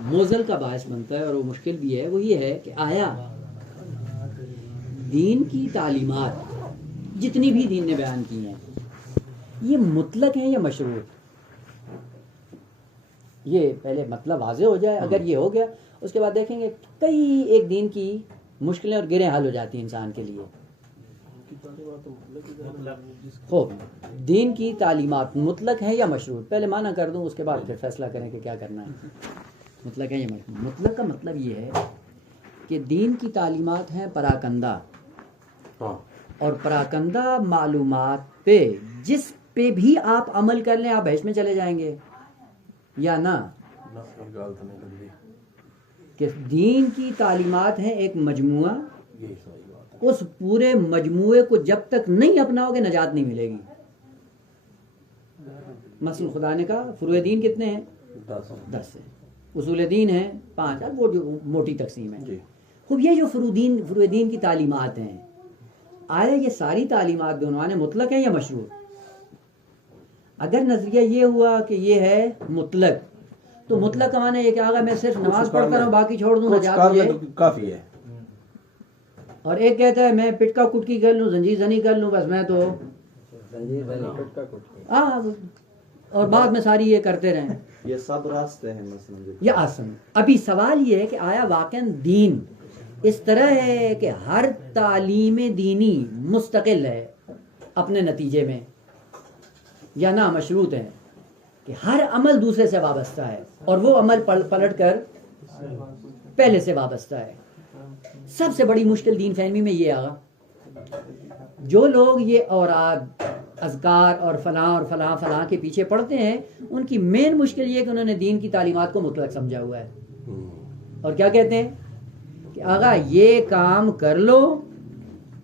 موزل کا باعث بنتا ہے اور وہ مشکل بھی ہے، وہ یہ ہے کہ آیا دین کی تعلیمات جتنی بھی دین نے بیان کی ہیں یہ مطلق ہیں یا مشروط؟ یہ پہلے مطلب واضح ہو جائے، اگر یہ ہو گیا اس کے بعد دیکھیں گے کئی ایک دین کی مشکلیں اور گرہیں حل ہو جاتی ہیں انسان کے لیے. خوب دین کی تعلیمات مطلق ہیں یا مشروط، پہلے معنی کر دوں اس کے بعد پھر فیصلہ کریں کہ کیا کرنا ہے. مطلق ہے یا مشروط؟ مطلق کا مطلب یہ ہے کہ دین کی تعلیمات ہیں پراکندہ، اور پراکندہ معلومات پہ جس پہ بھی آپ عمل کر لیں آپ بحث میں چلے جائیں گے یا نہ. کہ دین کی تعلیمات ہیں ایک مجموعہ، اس پورے مجموعے کو جب تک نہیں اپناؤ گے نجات نہیں ملے گی. مثلا خدا نے کہا فروع دین کتنے ہیں؟ 10 ہیں. اصول دین ہیں 5، اب وہ جو موٹی تقسیم ہے. خوب یہ جو فروع دین کی تعلیمات ہیں، آیا یہ ساری تعلیمات بعنوان مطلق ہیں یا مشروط؟ اگر نظریہ یہ ہوا کہ یہ ہے مطلق تو مطلق کا معنی یہ کہ آگا میں صرف نماز پڑھتا رہوں باقی چھوڑ دوں نجات مجھے کافی ہے. اور ایک کہتا ہے میں پٹکا کٹکی کر لوں زنجیر زنی کر لوں بس میں تو اور بعد میں ساری یہ کرتے رہیں. یہ سب راستے ہیں مثلا یہ آسن. ابھی سوال یہ ہے کہ آیا واقعا دین اس طرح ہے کہ ہر تعلیم دینی مستقل ہے اپنے نتیجے میں، یا نہ مشروط ہے کہ ہر عمل دوسرے سے وابستہ ہے اور وہ عمل پلٹ کر پہلے سے وابستہ ہے. سب سے بڑی مشکل دین فہمی میں یہ آگا. جو لوگ یہ اوراد اذکار اور فلاں فلاں کے پیچھے پڑھتے ہیں ان کی مین مشکل یہ ہے کہ انہوں نے دین کی تعلیمات کو مطلق سمجھا ہوا ہے اور کیا کہتے ہیں کہ آگا یہ کام کر لو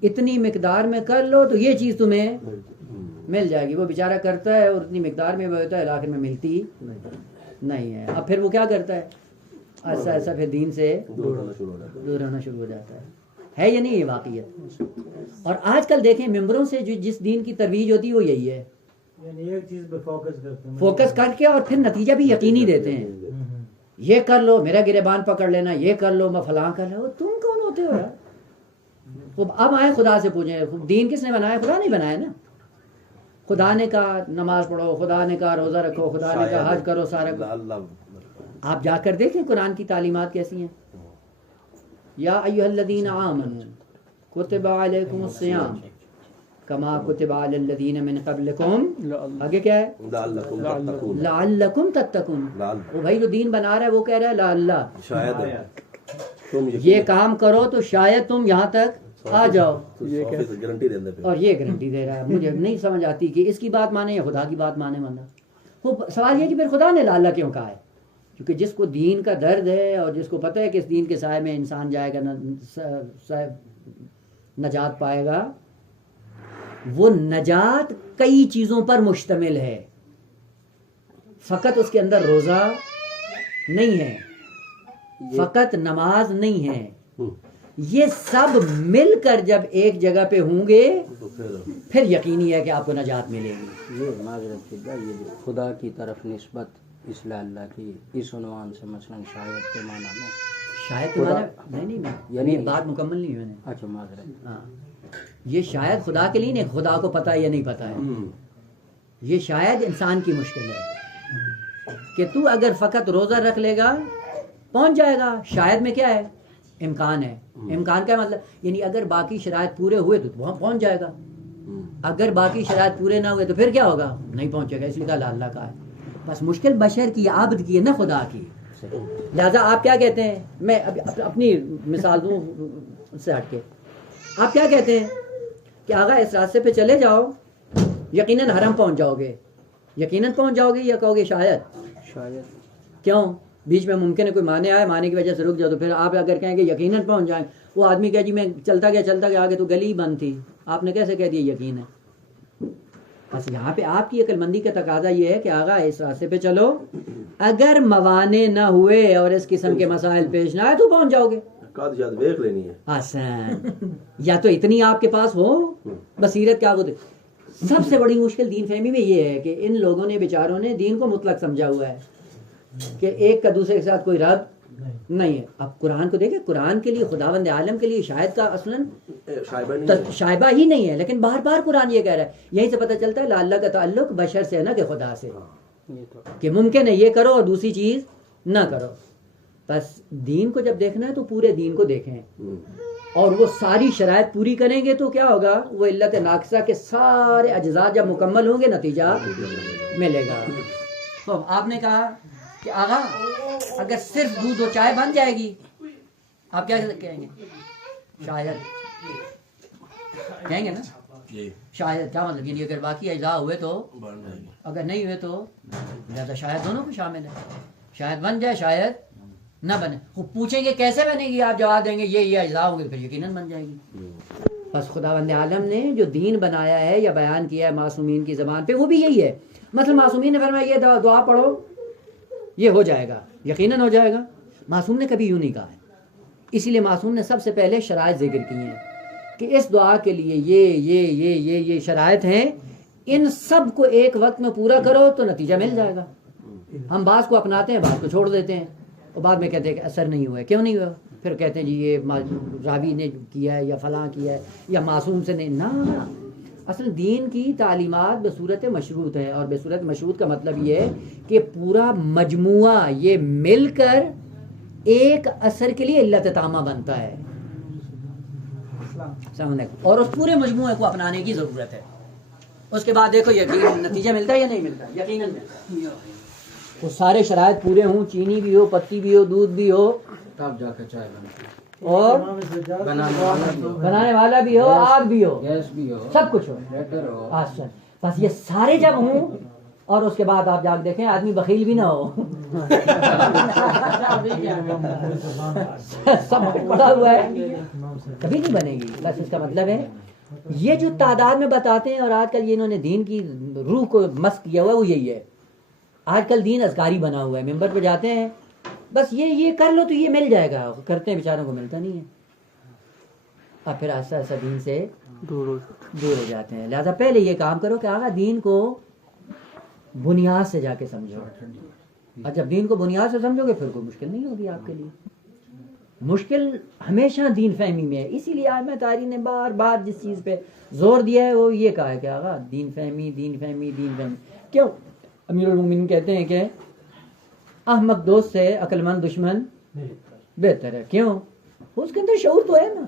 اتنی مقدار میں کر لو تو یہ چیز تمہیں مل جائے گی. وہ بیچارہ کرتا ہے اور اتنی مقدار میں ہوتا ہے آخر میں ملتی نہیں ہے. اب پھر وہ کیا کرتا ہے ایسا ایسا پھر دین سے دور ہونا شروع ہو جاتا ہے یا نہیں یہ واقعیت؟ اور آج کل دیکھیں ممبروں سے جو جس دین کی ترویج ہوتی ہے وہ یہی ہے، یعنی ایک چیز پہ فوکس کر کے اور پھر نتیجہ بھی یقینی دیتے ہیں. یہ کر لو میرا گریبان پکڑ لینا، یہ کر لو میں فلاں کر لو. تم کون ہوتے ہو یار؟ اب آئے خدا سے پوچھیں دین کس نے بنایا؟ خدا نہیں بنایا نا. خدا نے کہا نماز پڑھو، خدا نے کہا روزہ رکھو، خدا نے کہا حج کرو سارا. آپ جا کر دیکھیں قرآن کی تعلیمات کیسی ہیں. یا ایھا الذین آمنوا کتب علیکم الصیام کما کتب علی الذین من قبلکم. آگے کیا ہے؟ لعلکم تتقون. وہ بھائی جو دین بنا رہا ہے وہ کہہ رہا ہے لعل، شاید یہ کام کرو تو شاید تم یہاں تک آ جاؤ. گارنٹی دے دے. اور یہ گارنٹی دے رہا ہے. مجھے نہیں سمجھ آتی کہ اس کی بات مانے یا خدا کی بات مانے بندہ. وہ سوال یہ کہ پھر خدا نے لعل کیوں کہا ہے؟ کیونکہ جس کو دین کا درد ہے اور جس کو پتہ ہے کہ اس دین کے سائے میں انسان جائے گا نجات پائے گا، وہ نجات کئی چیزوں پر مشتمل ہے. فقط اس کے اندر روزہ نہیں ہے، فقط نماز نہیں ہے. یہ سب مل کر جب ایک جگہ پہ ہوں گے پھر یقینی ہے کہ آپ کو نجات ملے گی. یہ معذرت کی یہ جو خدا کی طرف نسبت اصلاح اللہ کی اس عنوان سے مثلا شاید کے معنی میں شاید کے معنی نہیں یعنی بات مکمل نہیں ہے میں نے. اچھا معذرت. ہاں یہ شاید خدا کے لیے نہیں، خدا کو پتہ یا نہیں پتہ ہے. یہ شاید انسان کی مشکل ہے کہ تو اگر فقط روزہ رکھ لے گا پہنچ جائے گا. شاید میں کیا ہے؟ امکان ہے. امکان کا مطلب یعنی اگر باقی شرائط پورے ہوئے تو وہاں پہنچ جائے گا، اگر باقی شرائط پورے نہ ہوئے تو پھر کیا ہوگا؟ نہیں پہنچے گا. اس لیے اللہ کا ہے. بس مشکل بشر کی عابد کی ہے نہ خدا کی. لہذا آپ کیا کہتے ہیں؟ میں اپنی مثال دوں اس سے ہٹ کے. آپ کیا کہتے ہیں کہ آگا اس راستے پہ چلے جاؤ یقیناً حرم پہنچ جاؤ گے. یقیناً پہنچ جاؤ گے یا کہو گے شاید؟ کیوں؟ بیچ میں ممکن ہے کوئی معنی آئے، معنی کی وجہ سے رک جاؤ. تو پھر آپ اگر کہیں گے یقیناً پہنچ جائیں، وہ آدمی کہے جی میں چلتا گیا آگے تو گلی بند تھی، آپ نے کیسے کہہ دیا یقین ہے؟ بس یہاں پہ آپ کی عقل مندی کا تقاضا یہ ہے کہ آگا اس راستے پہ چلو، اگر موانع نہ ہوئے اور اس قسم کے مسائل پیش نہ آئے تو پہنچ جاؤ گے. دیکھ لینی ہے آسان. یا تو اتنی آپ کے پاس ہو بصیرت کیا وہ دے. سب سے بڑی مشکل دین فہمی میں یہ ہے کہ ان لوگوں نے بیچاروں نے دین کو مطلق سمجھا ہوا ہے. کہ ایک کا دوسرے کے ساتھ کوئی ربط نہیں ہے. اب قرآن کو دیکھیں, قرآن کے لیے خداوند عالم کے لیے شاید کا اصلاً شائبہ ہی نہیں ہے, لیکن بار بار قرآن یہ کہہ رہا ہے. یہیں سے پتہ چلتا ہے اللہ کا تعلق بشر سے ہے نا کہ خدا سے, کہ ممکن ہے یہ کرو اور دوسری چیز نہ کرو. بس دین کو جب دیکھنا ہے تو پورے دین کو دیکھیں, اور وہ ساری شرائط پوری کریں گے تو کیا ہوگا, وہ علت ناقصہ کے سارے اجزاء جب مکمل ہوں گے نتیجہ ملے گا. تو آپ نے کہا کہ آغا اگر صرف دودھ و چائے بن جائے گی, آپ کیا کہیں گے؟ شاید کہیں گے نا, شاید کیا مطلب, یعنی اگر باقی اجزاء ہوئے تو, اگر نہیں ہوئے تو, لہٰذا شاید دونوں کو شامل ہے. شاید بن جائے شاید نہ بنے. خوب پوچھیں گے کیسے بنے گی, آپ جواب دیں گے یہ اجزاء ہوں گے, پھر یقیناً بن جائے گی. بس خداوند عالم نے جو دین بنایا ہے یا بیان کیا ہے معصومین کی زبان پہ, وہ بھی یہی ہے. مثلا معصومین نے فرمایا یہ دعا پڑھو یہ ہو جائے گا, یقیناً ہو جائے گا. معصوم نے کبھی یوں نہیں کہا ہے. اسی لیے معصوم نے سب سے پہلے شرائط ذکر کی ہیں کہ اس دعا کے لیے یہ شرائط ہیں, ان سب کو ایک وقت میں پورا کرو تو نتیجہ مل جائے گا. ہم بعض کو اپناتے ہیں, بعض کو چھوڑ دیتے ہیں, اور بعد میں کہتے ہیں کہ اثر نہیں ہوا ہے. کیوں نہیں ہوا؟ پھر کہتے ہیں جی یہ راوی نے کیا ہے یا فلاں کیا ہے یا معصوم سے نہیں. نہ, اصل دین کی تعلیمات بصورت مشروط ہے, اور بصورت مشروط کا مطلب یہ ہے کہ پورا مجموعہ یہ مل کر ایک اثر کے لیے علت تامہ بنتا ہے. اور اس پورے مجموعے کو اپنانے کی ضرورت ہے. اس کے بعد دیکھو یقین نتیجہ ملتا ہے یا نہیں ملتا, یقیناً ملتا ہے. وہ سارے شرائط پورے ہوں, چینی بھی ہو, پتی بھی ہو, دودھ بھی ہو, تب جا کے چائے بنتی ہے, اور بنانے والا بھی ہو, آگ بھی ہو, گیس بھی ہو, سب کچھ ہو. ہیٹر ہو. بس یہ سارے جب ہوں, اور اس کے بعد آپ جا کے دیکھیں آدمی بخیل بھی نہ ہو, سب کچھ پڑا ہوا ہے, کبھی نہیں بنے گی. بس اس کا مطلب ہے یہ جو تعداد میں بتاتے ہیں, اور آج کل یہ انہوں نے دین کی روح کو مسک کیا ہوا ہے, وہ یہی ہے. آج کل دین اذکاری بنا ہوا ہے, ممبر پہ جاتے ہیں بس یہ کر لو تو یہ مل جائے گا, کرتے ہیں بیچاروں کو ملتا نہیں ہے. اب پھر آہستہ آہستہ دین سے دور ہو جاتے ہیں. لہذا پہلے یہ کام کرو کہ آقا دین کو بنیاد سے جا کے سمجھو, اور جب دین کو بنیاد سے سمجھو گے پھر کوئی مشکل نہیں ہوگی آپ کے لیے. مشکل ہمیشہ دین فہمی میں ہے. اسی لیے میں طاہری نے بار بار جس چیز پہ زور دیا ہے وہ یہ کہا ہے کہ آقا دین فہمی, دین فہمی, دین فہمی. کیوں؟ امیر المومنین کہتے ہیں کہ احمق دوست سے عقل مند دشمن بہتر ہے. کیوں؟ اس کے اندر شعور تو ہے نا.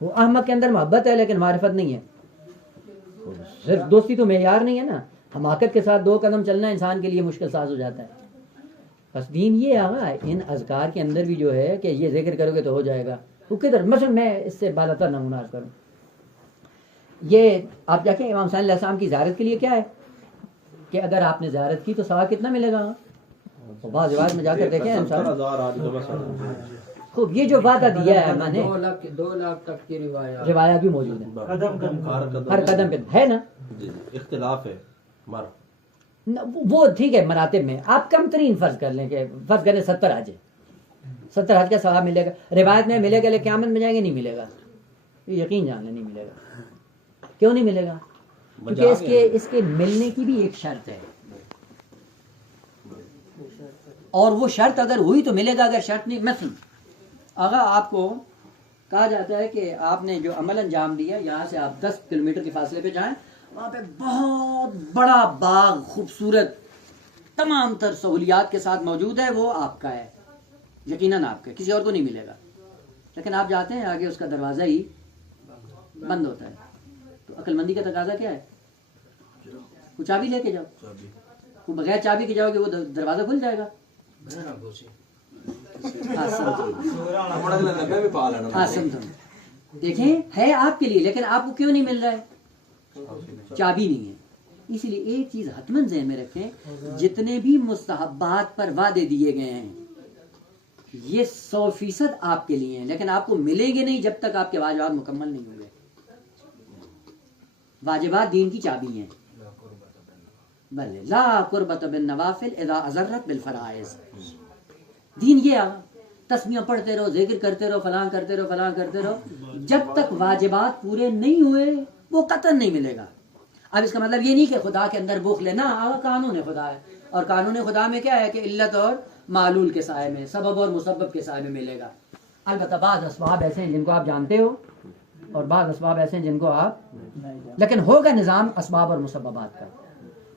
وہ احمق کے اندر محبت ہے لیکن معرفت نہیں ہے. صرف دوستی تو معیار نہیں ہے نا. حماقت کے ساتھ 2 قدم چلنا انسان کے لیے مشکل ساز ہو جاتا ہے. بس دین یہ آگا ان اذکار کے اندر بھی جو ہے کہ یہ ذکر کرو گے تو ہو جائے گا. وہ کدھر مثلا میں اس سے بالا تر نمونہ کروں, یہ آپ دیکھیں امام صلی اللہ علیہ وسلم کی زیارت کے لیے کیا ہے کہ اگر آپ نے زیارت کی تو ثواب کتنا ملے گا. بعض روایت میں جا کر دیکھیں خوب یہ جو وعدہ دیا ہے میں نے, 2 لاکھ تک کی روایات بھی موجود ہیں ہر قدم پہ ہے نا. اختلاف ہے وہ ٹھیک ہے مراتب میں. آپ کم ترین فرض کر لیں کہ فرض کریں 70 حج ہے, 70 حج کا ثواب ملے گا. روایت میں ملے گا لیکن قیامت میں جائیں گے نہیں ملے گا. یقین جان لیں نہیں ملے گا. کیوں نہیں ملے گا؟ کیونکہ اس کے ملنے کی بھی ایک شرط ہے, اور وہ شرط اگر ہوئی تو ملے گا, اگر شرط نہیں. مثلا آغا آپ کو کہا جاتا ہے کہ آپ نے جو عمل انجام دیا, یہاں سے آپ 10 کلومیٹر کے فاصلے پہ جائیں, وہاں پہ بہت بڑا باغ خوبصورت تمام تر سہولیات کے ساتھ موجود ہے, وہ آپ کا ہے, یقیناً آپ کا, کسی اور کو نہیں ملے گا. لیکن آپ جاتے ہیں آگے اس کا دروازہ ہی بند ہوتا ہے. تو عقل مندی کا تقاضا کیا ہے؟ وہ چابی لے کے جاؤ. وہ بغیر چابی کے جاؤ گے وہ دروازہ کھل جائے گا. دیکھیں ہے آپ کے لیے, لیکن آپ کو کیوں نہیں مل رہا ہے؟ چابی نہیں ہے. اسی لیے ایک چیز حتماً ذہن میں رکھیں, جتنے بھی مستحبات پر وعدے دیے گئے ہیں یہ 100% آپ کے لیے ہیں, لیکن آپ کو ملیں گے نہیں جب تک آپ کے واجبات مکمل نہیں ہوئے. واجبات دین کی چابی ہیں. بلے لا قربت بالنوافل اذا اضرت بالفرائض. دین یہ تسمیاں پڑھتے رہو, ذکر کرتے رہو, فلاں کرتے رہو, فلاں کرتے رہو, جب تک واجبات پورے نہیں ہوئے وہ قطعاً نہیں ملے گا. اب اس کا مطلب یہ نہیں کہ خدا کے اندر بخل ہے, نہ قانون ہے خدا ہے, اور قانون خدا میں کیا ہے کہ علت اور معلول کے سائے میں، سبب اور مسبب کے سائے میں ملے گا. البتہ بعض اسباب ایسے ہیں جن کو آپ جانتے ہو اور بعض اسباب ایسے ہیں جن کو آپ، لیکن ہوگا نظام اسباب اور مسببات کا.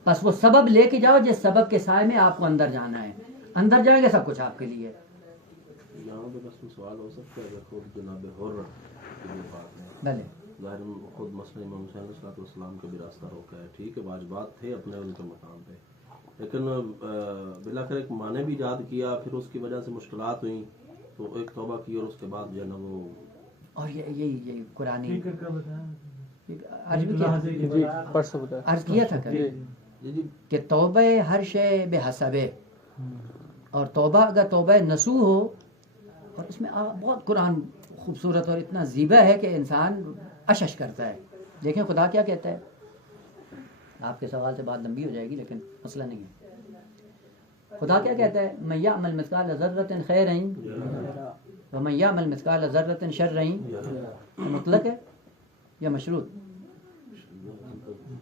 بس وہ سبب لے کے جاؤ جس سبب کے سائے میں آپ کو اندر جانا ہے، اندر جائیں گے سب کچھ آپ کے لیے. یہاں پہ بس سوال ہو سکتا ہے اگر خود جناب حر کی جو بات ہے، بھلے ظاہر خود مسئلہ امام حسین علیہ السلام کا بھی راستہ روکا ہے، ٹھیک ہے واجبات تھے اپنے ان کے مقام پہ، لیکن بلاخر ایک ماں نے بھی ایجاد کیا، پھر اس کی وجہ سے مشکلات ہوئیں تو ایک توبہ کی اور اس کے بعد جو ہے نا وہ، اور یہ قرآنی عرض کیا تھا کہ توبہ ہر شے بے حسبے، اور توبہ اگر توبہ نسوح ہو، اور اس میں بہت قرآن خوبصورت اور اتنا زیبا ہے کہ انسان اشش کرتا ہے. دیکھیں خدا کیا کہتا ہے، آپ کے سوال سے بات لمبی ہو جائے گی لیکن مسئلہ نہیں ہے. خدا کیا کہتا ہے، من یعمل مثقال ذرۃ خیرا ومن یعمل مثقال ذرۃ شرا. مطلق ہے یا مشروط؟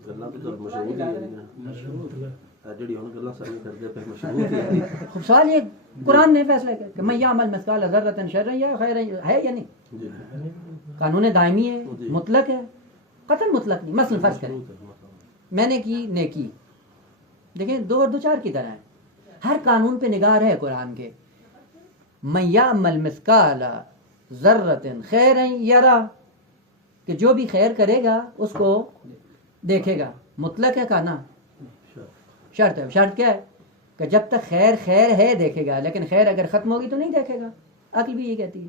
گلاں تو جب مشہور ہے جڑی ہن گلاں ساری کردے پہ مشہور ہے. خوب سوال یہ قرآن نے فیصلہ کیا کہ من یعمل مثقال ذرۃ شرا یا خیرا ہے یا نہیں؟ قانون دائمی ہے، مطلق ہے، قطعاً مطلق نہیں. مثلا فرض کریں میں نے کی نیکی، دیکھیں دو اور دو چار کی طرح ہے. ہر قانون پہ نگاہ ہے قرآن کے. من یعمل مثقال ذرۃ خیرا یرا، کہ جو بھی خیر کرے گا اس کو دیکھے گا. مطلق ہے کہنا، شرط ہے. شرط کیا ہے کہ جب تک خیر خیر ہے دیکھے گا، لیکن خیر اگر ختم ہوگی تو نہیں دیکھے گا. عقل بھی یہ کہتی ہے.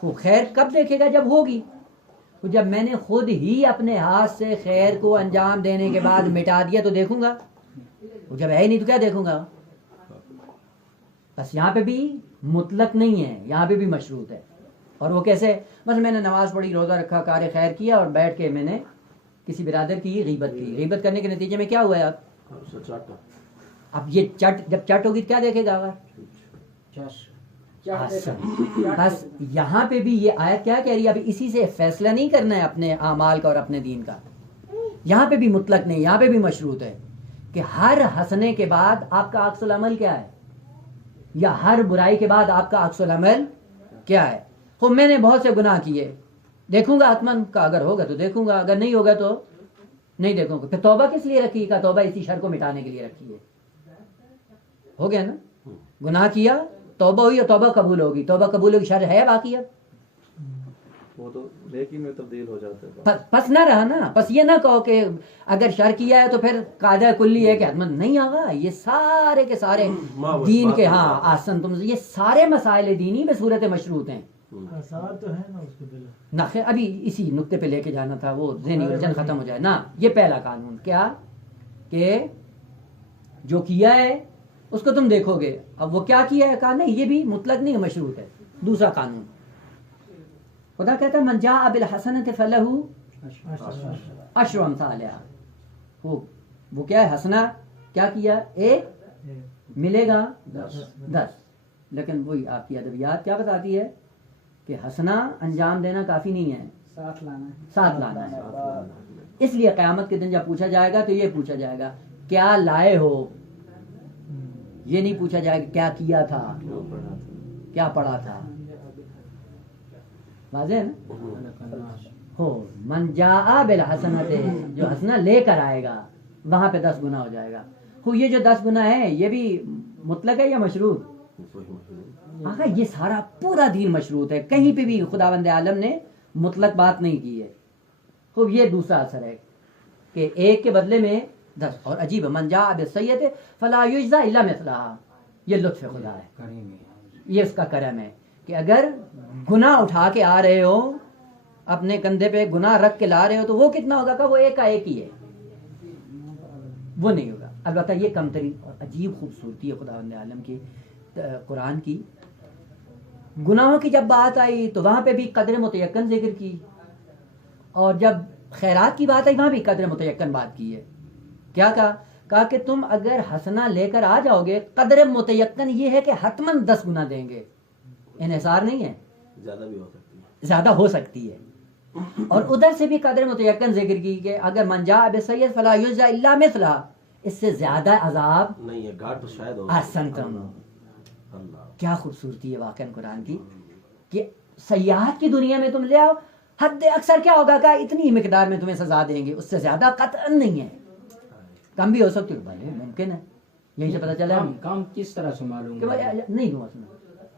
وہ خیر کب دیکھے گا؟ جب ہوگی. تو جب میں نے خود ہی اپنے ہاتھ سے خیر کو انجام دینے کے بعد مٹا دیا تو دیکھوں گا. وہ جب ہے ہی نہیں تو کیا دیکھوں گا؟ بس یہاں پہ بھی مطلق نہیں ہے، یہاں پہ بھی مشروط ہے. اور وہ کیسے؟ بس میں نے نماز پڑھی، روزہ رکھا، کار خیر کیا اور بیٹھ کے میں نے کسی برادر کی غیبت کی. غیبت کرنے کے نتیجے میں کیا ہوا ہے؟ اب یہ چٹ جب چٹ ہوگی تو کیا دیکھے گا؟ بس یہاں پہ بھی یہ آیت کیا کہہ رہی ہے؟ ابھی اسی سے فیصلہ نہیں کرنا ہے اپنے اعمال کا اور اپنے دین کا. یہاں پہ بھی مطلق نہیں، یہاں پہ بھی مشروط ہے کہ ہر حسنے کے بعد آپ کا عکس العمل کیا ہے، یا ہر برائی کے بعد آپ کا عکس العمل کیا ہے. خب میں نے بہت سے گناہ کیے، دیکھوں گا آتمن کا، اگر ہوگا تو دیکھوں گا، اگر نہیں ہوگا تو نہیں دیکھوں گا. پھر توبہ کس لیے رکھی؟ کا توبہ اسی شر کو مٹانے کے لیے رکھی ہے. ہو گیا نا؟ گناہ کیا، توبہ ہوئی اور توبہ قبول ہوگی. توبہ قبول ہوگی، شر ہے باقی. اب وہ تو نیکی میں تبدیل ہو جاتا ہے. پس نہ رہا نا. پس یہ نہ کہو کہ اگر شر کیا ہے تو پھر قاعدہ کلی ہے کہ حتمن نہیں آگا. یہ سارے کے سارے دین کے، ہاں آسن تم، یہ سارے مسائل دینی میں صورت مشروط ہیں. نہ خیر ابھی اسی نقطے پہ لے کے جانا تھا، وہ ذہنی الجھن ختم ہو جائے نا. یہ پہلا قانون کیا کہ جو کیا ہے اس کو تم دیکھو گے. اب وہ کیا کیا ہے؟ کہا نہیں یہ بھی مطلق نہیں، مشروط ہے. دوسرا قانون خدا کہتا ہے من جاء بالحسنۃ فلہ عشر امثالها. وہ کیا ہے؟ حسنہ کیا کیا؟ ایک ملے گا 10. لیکن وہی آپ کی ادبیات کیا بتاتی ہے کہ حسنہ انجام دینا کافی نہیں ہے، ساتھ لانا ہے. اس لیے قیامت کے دن جب پوچھا جائے گا تو یہ پوچھا جائے گا کیا لائے ہو، یہ نہیں پوچھا جائے گا کیا کیا تھا، کیا پڑھا تھا. واضح ہے نا؟ ہو من جاء بالحسنۃ، جو حسنہ لے کر آئے گا وہاں پہ 10 گناہ ہو جائے گا. یہ جو 10 گناہ ہیں یہ بھی مطلق ہے یا مشروط؟ آقا یہ سارا پورا دین مشروط ہے، کہیں پہ بھی خداوند عالم نے مطلق بات نہیں کی ہے. خوب یہ دوسرا اثر ہے کہ ایک کے بدلے میں 10. اور عجیب من جاء بالسیئۃ فلا یجزی الا مثلھا. یہ لطف خدا ہے، یہ اس کا کرم ہے کہ اگر گناہ اٹھا کے آ رہے ہو، اپنے کندھے پہ گناہ رکھ کے لا رہے ہو تو وہ کتنا ہوگا؟ کہ وہ ایک کا ایک ہی ہے، وہ نہیں ہوگا. البتہ یہ کم ترین اور عجیب خوبصورتی ہے خداوند عالم کی قرآن کی. گناہوں کی جب بات آئی تو وہاں پہ بھی قدر متیقن ذکر کی، اور جب خیرات کی بات آئی وہاں بھی قدر متیقن بات کی ہے. کیا کہا کہ تم اگر حسنہ لے کر آ جاؤ گے، قدر متیقن یہ ہے کہ حتماً 10 گناہ دیں گے، انحصار نہیں ہے، زیادہ بھی ہو سکتی ہے، زیادہ ہو سکتی ہے. اور ادھر سے بھی قدر متیقن ذکر کی کہ اگر من جاء بالسیئۃ فلا یجزی الا مثلھا، اس سے زیادہ عذاب نہیں ہے، گھاٹ شاید ہو احسنتم. اللہ. کیا خوبصورتی ہے واقعا قرآن کی کہ سیاحت کی دنیا میں تم لے آؤ، حد اکثر کیا ہوگا کہ اتنی مقدار میں تمہیں سزا دیں گے، اس سے زیادہ قطعاً نہیں ہے. کم بھی ہو سکتی ہے، بھلے ممکن ہے. یہیں سے پتہ چلا کام کس طرح سے معلوم کہ نہیں دوں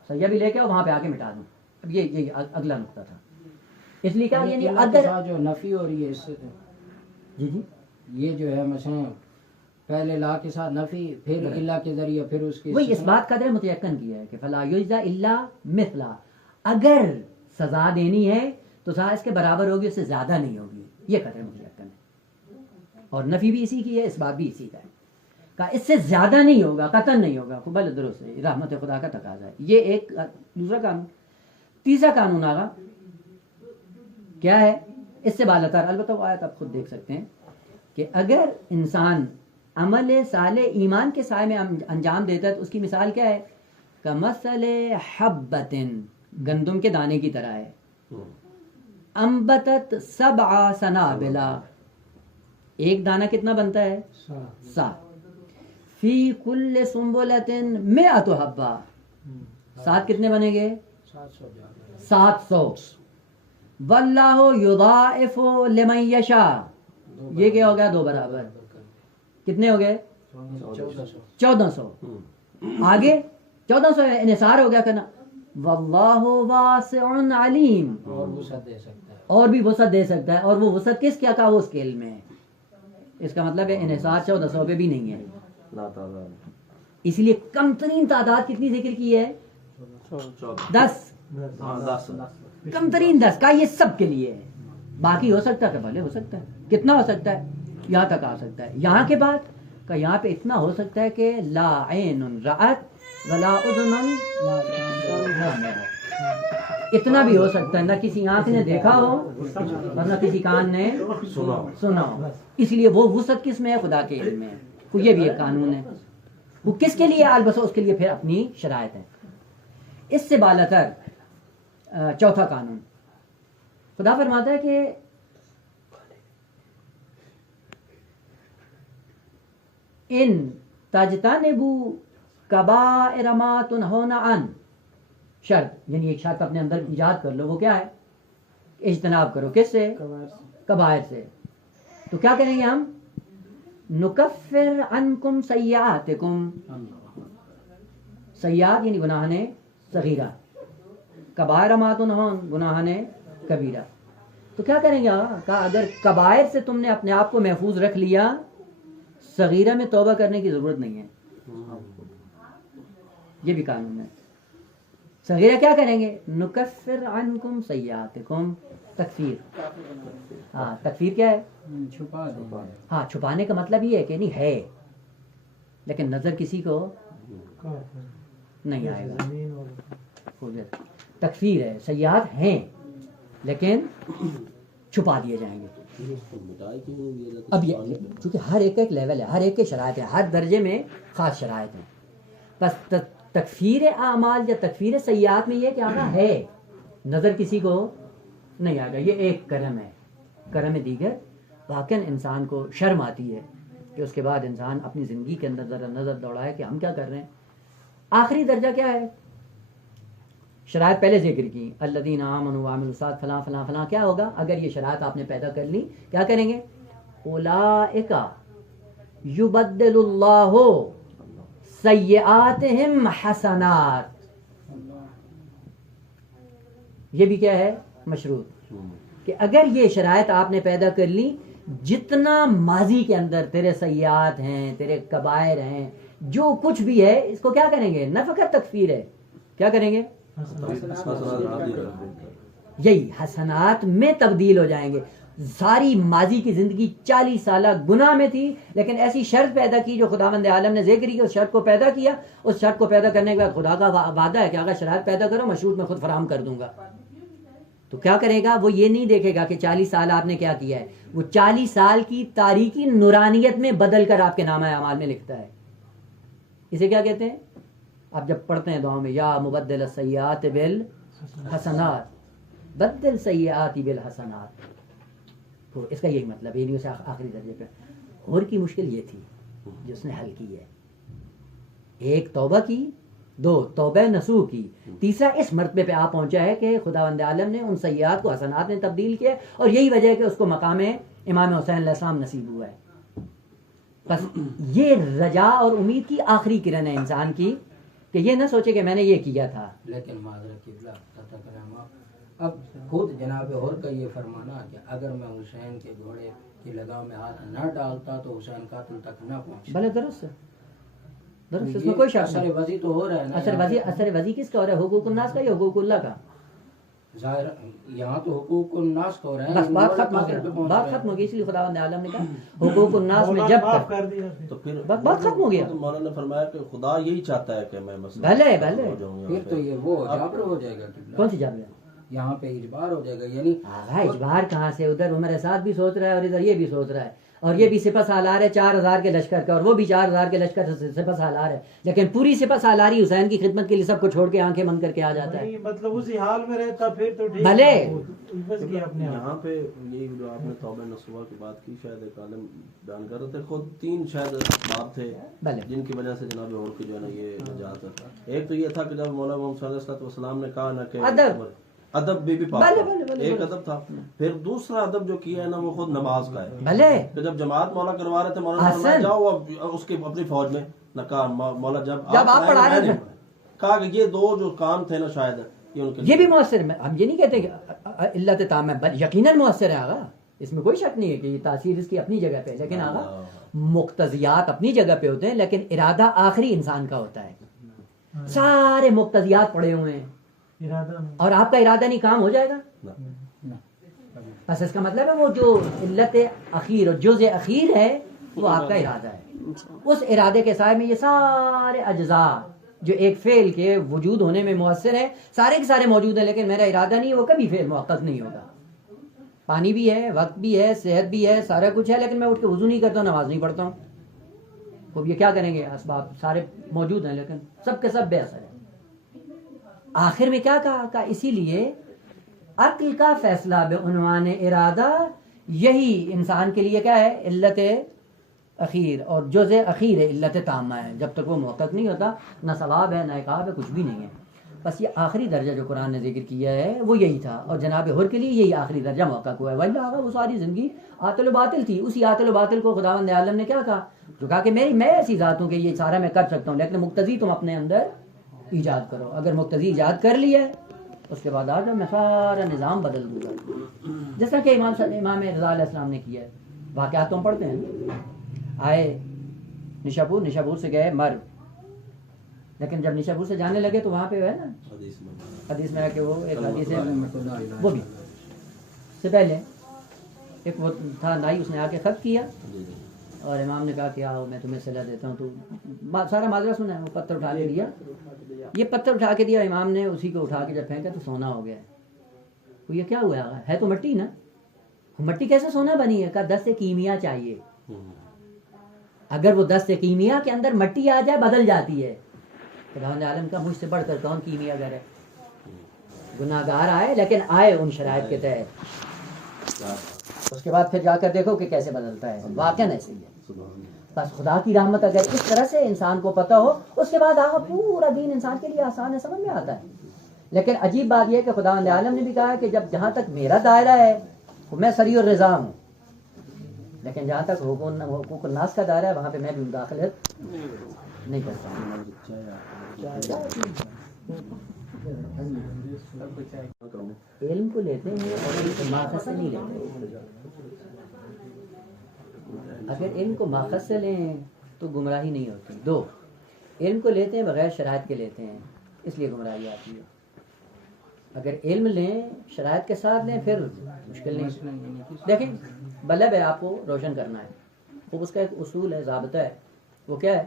سیاح بھی لے کے آؤ، وہاں پہ آ کے مٹا دوں. اب یہ اگلا نقطہ تھا. اس لیے کیا یعنی اگر جو نفی ہو رہی ہے اس سے جی یہ جو ہے مثلا پہلے لا کے ساتھ نفی، پھر اللہ کے ذریعے، پھر اس کی وہی اس بات قدر متیقن کیا ہے کہ فلا یجزا الا مثلا، اگر سزا دینی ہے تو سزا اس کے برابر ہوگی، اس سے زیادہ نہیں ہوگی. یہ قدر متیقن ہے. اور نفی بھی اسی کی ہے، اس بات بھی اسی کا ہے کہ اس سے زیادہ نہیں ہوگا، قطعاً نہیں ہوگا. بل درست ہے، رحمت خدا کا تقاضا ہے. یہ ایک دوسرا قانون. تیسرا قانون آگا کیا ہے اس سے بالاتر، البتہ وہ آیت آپ خود دیکھ سکتے ہیں کہ اگر انسان عمل صالح ایمان کے سائے میں انجام دیتا ہے تو اس کی مثال کیا ہے؟ کمثل حبۃ، گندم کے دانے کی طرح ہے. انبتت 7 سنابل، ایک دانہ کتنا بنتا ہے؟ 7. فی کل سنبلۃ 100 حبہ، 7 کتنے بنیں گے؟ 700. واللہ یضاعف لمن یشاء، یہ کیا ہو گیا؟ 2 برابر. کتنے ہو گئے؟ 1400. آگے 1400 انحصار ہو گیا کہنا واللہ واسع علیم، اور وسعت دے سکتا ہے، اور بھی وسعت دے سکتا ہے. اور وہ وسعت کس کیا کا وہ اسکیل میں ہے. اس کا مطلب ہے انحصار 1400 پہ بھی نہیں ہے. اس لیے کم ترین تعداد کتنی ذکر کی ہے؟ 10. کم ترین 10 کا یہ سب کے لیے ہے. باقی ہو سکتا ہے کہ بھلے ہو سکتا ہے، کتنا ہو سکتا ہے؟ یہاں تک آ سکتا ہے. یہاں کے بعد کہ یہاں پہ اتنا ہو سکتا ہے کہ لا عین رأت ولا اذن، اتنا بھی ہو سکتا ہے نہ کسی آنکھ نے دیکھا ہو اور نہ کسی کان نے سنا ہو. اس لیے وہ وسعت کس میں ہے؟ خدا کے علم میں ہے. تو یہ بھی ایک قانون ہے. وہ کس کے لیے؟ البتہ اس کے لیے پھر اپنی شرائط ہے. اس سے بالاتر چوتھا قانون خدا فرماتا ہے کہ ان تجتنبوا کبائر ما تنہون عنہ، شرط یعنی ایک شرط اپنے اندر ایجاد کر لو. وہ کیا ہے؟ اجتناب کرو. کس سے؟ کبائر سے. تو کیا کریں گے ہم؟ نکفر عنکم سیئاتکم، سیئات یعنی گناہ صغیرہ، کبائر ما تنہون گناہ کبیرہ. تو کیا کریں گے؟ کہا اگر کبائر سے تم نے اپنے آپ کو محفوظ رکھ لیا، صغیرہ میں توبہ کرنے کی ضرورت نہیں ہے. یہ بھی قانون ہے. صغیرہ کیا کریں گے؟ نکفر عنکم سیئاتکم، تکفیر. ہاں تکفیر کیا ہے؟ چھپا دیں. ہاں چھپانے کا مطلب یہ ہے کہ نہیں ہے لیکن نظر کسی کو نہیں آئے گا. تکفیر ہے، سیئات ہیں لیکن چھپا دیے جائیں گے. اب یہ چونکہ ہر ایک کا ایک لیول ہے، ہر ایک کے شرائط ہے، ہر درجے میں خاص شرائط ہیں. بس تکفیر اعمال یا تکفیر سیئات میں یہ کہ آگا ہے، نظر کسی کو نہیں آگا. یہ ایک کرم ہے. کرم دیگر واقعاً انسان کو شرم آتی ہے کہ اس کے بعد انسان اپنی زندگی کے اندر ذرا نظر دوڑائے کہ ہم کیا کر رہے ہیں. آخری درجہ کیا ہے؟ شرائط پہلے ذکر کی، الذین آمنوا وعملوا الصالحات فلاں فلاں فلاں. کیا ہوگا اگر یہ شرائط آپ نے پیدا کر لی؟ کیا کریں گے؟ اولئک یبدل اللہ سیئاتہم حسنات. یہ بھی کیا ہے؟ مشروط. کہ اگر یہ شرائط آپ نے پیدا کر لی، جتنا ماضی کے اندر تیرے سیئات ہیں، تیرے کبائر ہیں، جو کچھ بھی ہے، اس کو کیا کریں گے؟ نہ فقط تکفیر ہے، کیا کریں گے؟ یہی حسنات میں تبدیل ہو جائیں گے. ساری ماضی کی زندگی 40 سالہ گناہ میں تھی، لیکن ایسی شرط پیدا کی جو خداوند عالم نے ذکر کی، اس شرط کو پیدا کیا. اس شرط کو پیدا کرنے کے بعد خدا کا وعدہ ہے کہ اگر شرائط پیدا کرو مشروط میں خود فراہم کر دوں گا. تو کیا کرے گا؟ وہ یہ نہیں دیکھے گا کہ 40 سال آپ نے کیا کیا ہے، وہ 40 سال کی تاریکی نورانیت میں بدل کر آپ کے نامہ اعمال میں لکھتا ہے. اسے کیا کہتے ہیں؟ آپ جب پڑھتے ہیں دعاؤں میں یا مبدل السیئات بالحسنات، بدل سیئات بالحسنات، تو اس کا یہی مطلب ہے. اسے آخری درجے پہ اور کی مشکل یہ تھی جو اس نے حل کی ہے. ایک توبہ کی، 2 توبہ نصوح کی، تیسرا اس مرتبے پہ آپ پہنچا ہے کہ خداوند عالم نے ان سیئات کو حسنات میں تبدیل کیا، اور یہی وجہ ہے کہ اس کو مقام امام حسین علیہ السلام نصیب ہوا ہے. بس یہ رجا اور امید کی آخری کرن ہے انسان کی، کہ یہ نہ سوچے کہ میں نے یہ کیا تھا. لیکن معذرت قبلہ اب خود جناب اور کا یہ فرمانا کہ اگر میں حسین کے گھوڑے کی لگام میں ہاتھ نہ ڈالتا تو حسین قاتل تک نہ پہنچتا. بھلے درست ہے، درست، اس میں کوئی شک اثر نہیں. وضی تو ہو رہا ہے نا. اثر وضی کس کا ہو رہا ہے؟ حقوق الناس کا یا حقوق اللہ کا؟ ظاہر یہاں تو حقوق الناس کا ہو رہا ہے. بس بات ختم ہو گئی، بات ختم ہو گئی. اس لیے خداوند عالم نے کہا حقوق الناس میں جب تک، تو پھر بس بات ختم ہو گیا. مولانا نے فرمایا کہ خدا یہی چاہتا ہے کہ میں مسئلہ بھلے بھلے ہو جاؤں یہاں پھر پہ. تو یہ وہ جابر ہو جائے گا قبلہ. کون سی جاب ہے؟ یہاں پہ اجبار ہو جائے گا. یعنی آغا اجبار کہاں سے؟ ادھر عمر سعد بھی سوچ رہا ہے اور ادھر یہ بھی سوچ رہا ہے، اور یہ بھی سپہ سالار ہے 4000 کے لشکر کا، اور وہ بھی 4000 کے لشکر سے سپہ سالار ہے، لیکن پوری سپہ سالاری حسین کی خدمت کے لیے سب کو چھوڑ کے آنکھیں بند کر کے آ جاتا ہے. مطلب اسی حال میں رہتا پھر تو ٹھیک بھلے. بس کیا اپنے آپ. یہاں پہ یہ جو آپ نے توبہ نصوح کی بات کی، شاید ایک عالم بیان کر رہے تھے، خود 3 شاید اسباب تھے بھلے. جن کی وجہ سے جناب اور کی جو ہے نا یہ نجات ہے. ایک تو یہ تھا کہ جب مولانا محمد صلی اللہ علیہ وسلم نے کہا نا کہ ادب بی بی پاک کا ایک ادب تھا، پھر دوسرا ادب جو کیا ہے نا وہ خود نماز کا ہے. بھلے. کہ جب جماعت مولا کروا رہے تھے، مولانا نے فرمایا جاؤ اب اس کی اپنی فوج میں نہ کہا مولا جب آپ پڑھا رہے تھے، کہا کہ یہ 2 جو کام تھے نا شاید یہ بھی مؤثر ہے. ہم یہ نہیں کہتے کہ علت تام ہے، یقیناً مؤثر ہے آغا، اس میں کوئی شک نہیں ہے کہ یہ تاثیر اس کی اپنی جگہ پہ ہے، لیکن آغا مقتضیات اپنی جگہ پہ ہوتے ہیں، لیکن ارادہ آخری انسان کا ہوتا ہے. سارے مقتضیات پڑے ہوئے ہیں اور آپ کا ارادہ نہیں، کام ہو جائے گا. بس اس کا مطلب ہے وہ جو علت اخیر اور جز اخیر ہے وہ آپ کا ارادہ ہے. اس ارادے کے سائے میں یہ سارے اجزاء جو ایک فعل کے وجود ہونے میں مؤثر ہیں سارے کے سارے موجود ہیں، لیکن میرا ارادہ نہیں ہے، وہ کبھی فعل موقت نہیں ہوگا. پانی بھی ہے، وقت بھی ہے، صحت بھی ہے، سارا کچھ ہے، لیکن میں اٹھ کے وضو نہیں کرتا ہوں، نماز نہیں پڑھتا ہوں. تو یہ کیا کریں گے؟ اسباب سارے موجود ہیں لیکن سب کے سب بے اثر ہیں. آخر میں کیا کہا؟ اسی لیے عقل کا فیصلہ بعنوان ارادہ یہی انسان کے لیے کیا ہے؟ علت اخیر، اور جز اخیر ہے، علت تامہ ہے. جب تک وہ موقت نہیں ہوتا نہ ثواب ہے نہ عقاب ہے، کچھ بھی نہیں ہے. بس یہ آخری درجہ جو قرآن نے ذکر کیا ہے وہ یہی تھا، اور جناب حر کے لیے یہی آخری درجہ موقع ہوا ہے. واللہ وہ ساری زندگی عاطل و باطل تھی. اسی عاطل و باطل کو خداوند عالم نے کیا کہا؟ جو کہا کہ میں ایسی ذات ہوں کہ یہ سارا میں کر سکتا ہوں، لیکن مقتضی تم اپنے اندر ایجاد کرو. اگر مقتضی ایجاد کر لیا ہے اس کے بعد آ جاؤ، میں سارا نظام بدل دوں گا. جیسا کہ امام رضا علیہ السلام نے کیا ہے. واقعات تو ہم پڑھتے ہیں. آئے نشاپور سے گئے مرو، لیکن جب نشاپور سے جانے لگے تو وہاں پہ ہے نا حدیث میں ہے کہ وہ ایک حدیث ہے، وہ بھی سے پہلے ایک وہ تھا نائی، اس نے آ کے خط کیا اور امام نے کہا کہ آؤ میں تمہیں صلاح دیتا ہوں. تو سارا ماجرا سنا ہے. وہ پتھر اٹھا کے دیا، یہ پتھر اٹھا کے دیا امام نے، اسی کو اٹھا کے جب پھینکا تو سونا ہو گیا. تو یہ کیا ہوا ہے تو مٹی نا، مٹی کیسے سونا بنی ہے؟ کہا 10 کیمیا چاہیے. اگر وہ 10 کیمیا کے اندر مٹی آ جائے بدل جاتی ہے. خداوند عالم کا مجھ سے بڑھ کر کون کیمیا گر ہے؟ گناہگار آئے لیکن آئے ان شرائط کے تحت. اس کے بعد پھر جا کر دیکھو کہ کیسے بدلتا ہے. واقعاً ایسے ہی ہے. بس خدا کی رحمت اگر اس طرح سے انسان کو پتہ ہو، اس کے بعد آگا پورا دین انسان کے لیے آسان ہے، سمجھ میں آتا ہے. لیکن عجیب بات یہ ہے کہ خداوند عالم نے بھی کہا ہے کہ جہاں تک میرا دائرہ ہے میں سری اور رضا ہوں، لیکن جہاں تک حقوق الناس کا دائرہ ہے وہاں پہ میں بھی مداخلت نہیں کرتا ہوں. علم کو لیتے ہیں اور علم کو ماخذ سے نہیں لیتے. اگر علم کو ماخذ سے لیں تو گمراہی نہیں ہوتی. 2 علم کو لیتے ہیں بغیر شرائط کے لیتے ہیں، اس لیے گمراہی آتی ہے. اگر علم لیں شرائط کے ساتھ لیں پھر مشکل نہیں. دیکھیں بلب ہے، آپ کو روشن کرنا ہے، وہ اس کا ایک اصول ہے، ضابطہ ہے. وہ کیا ہے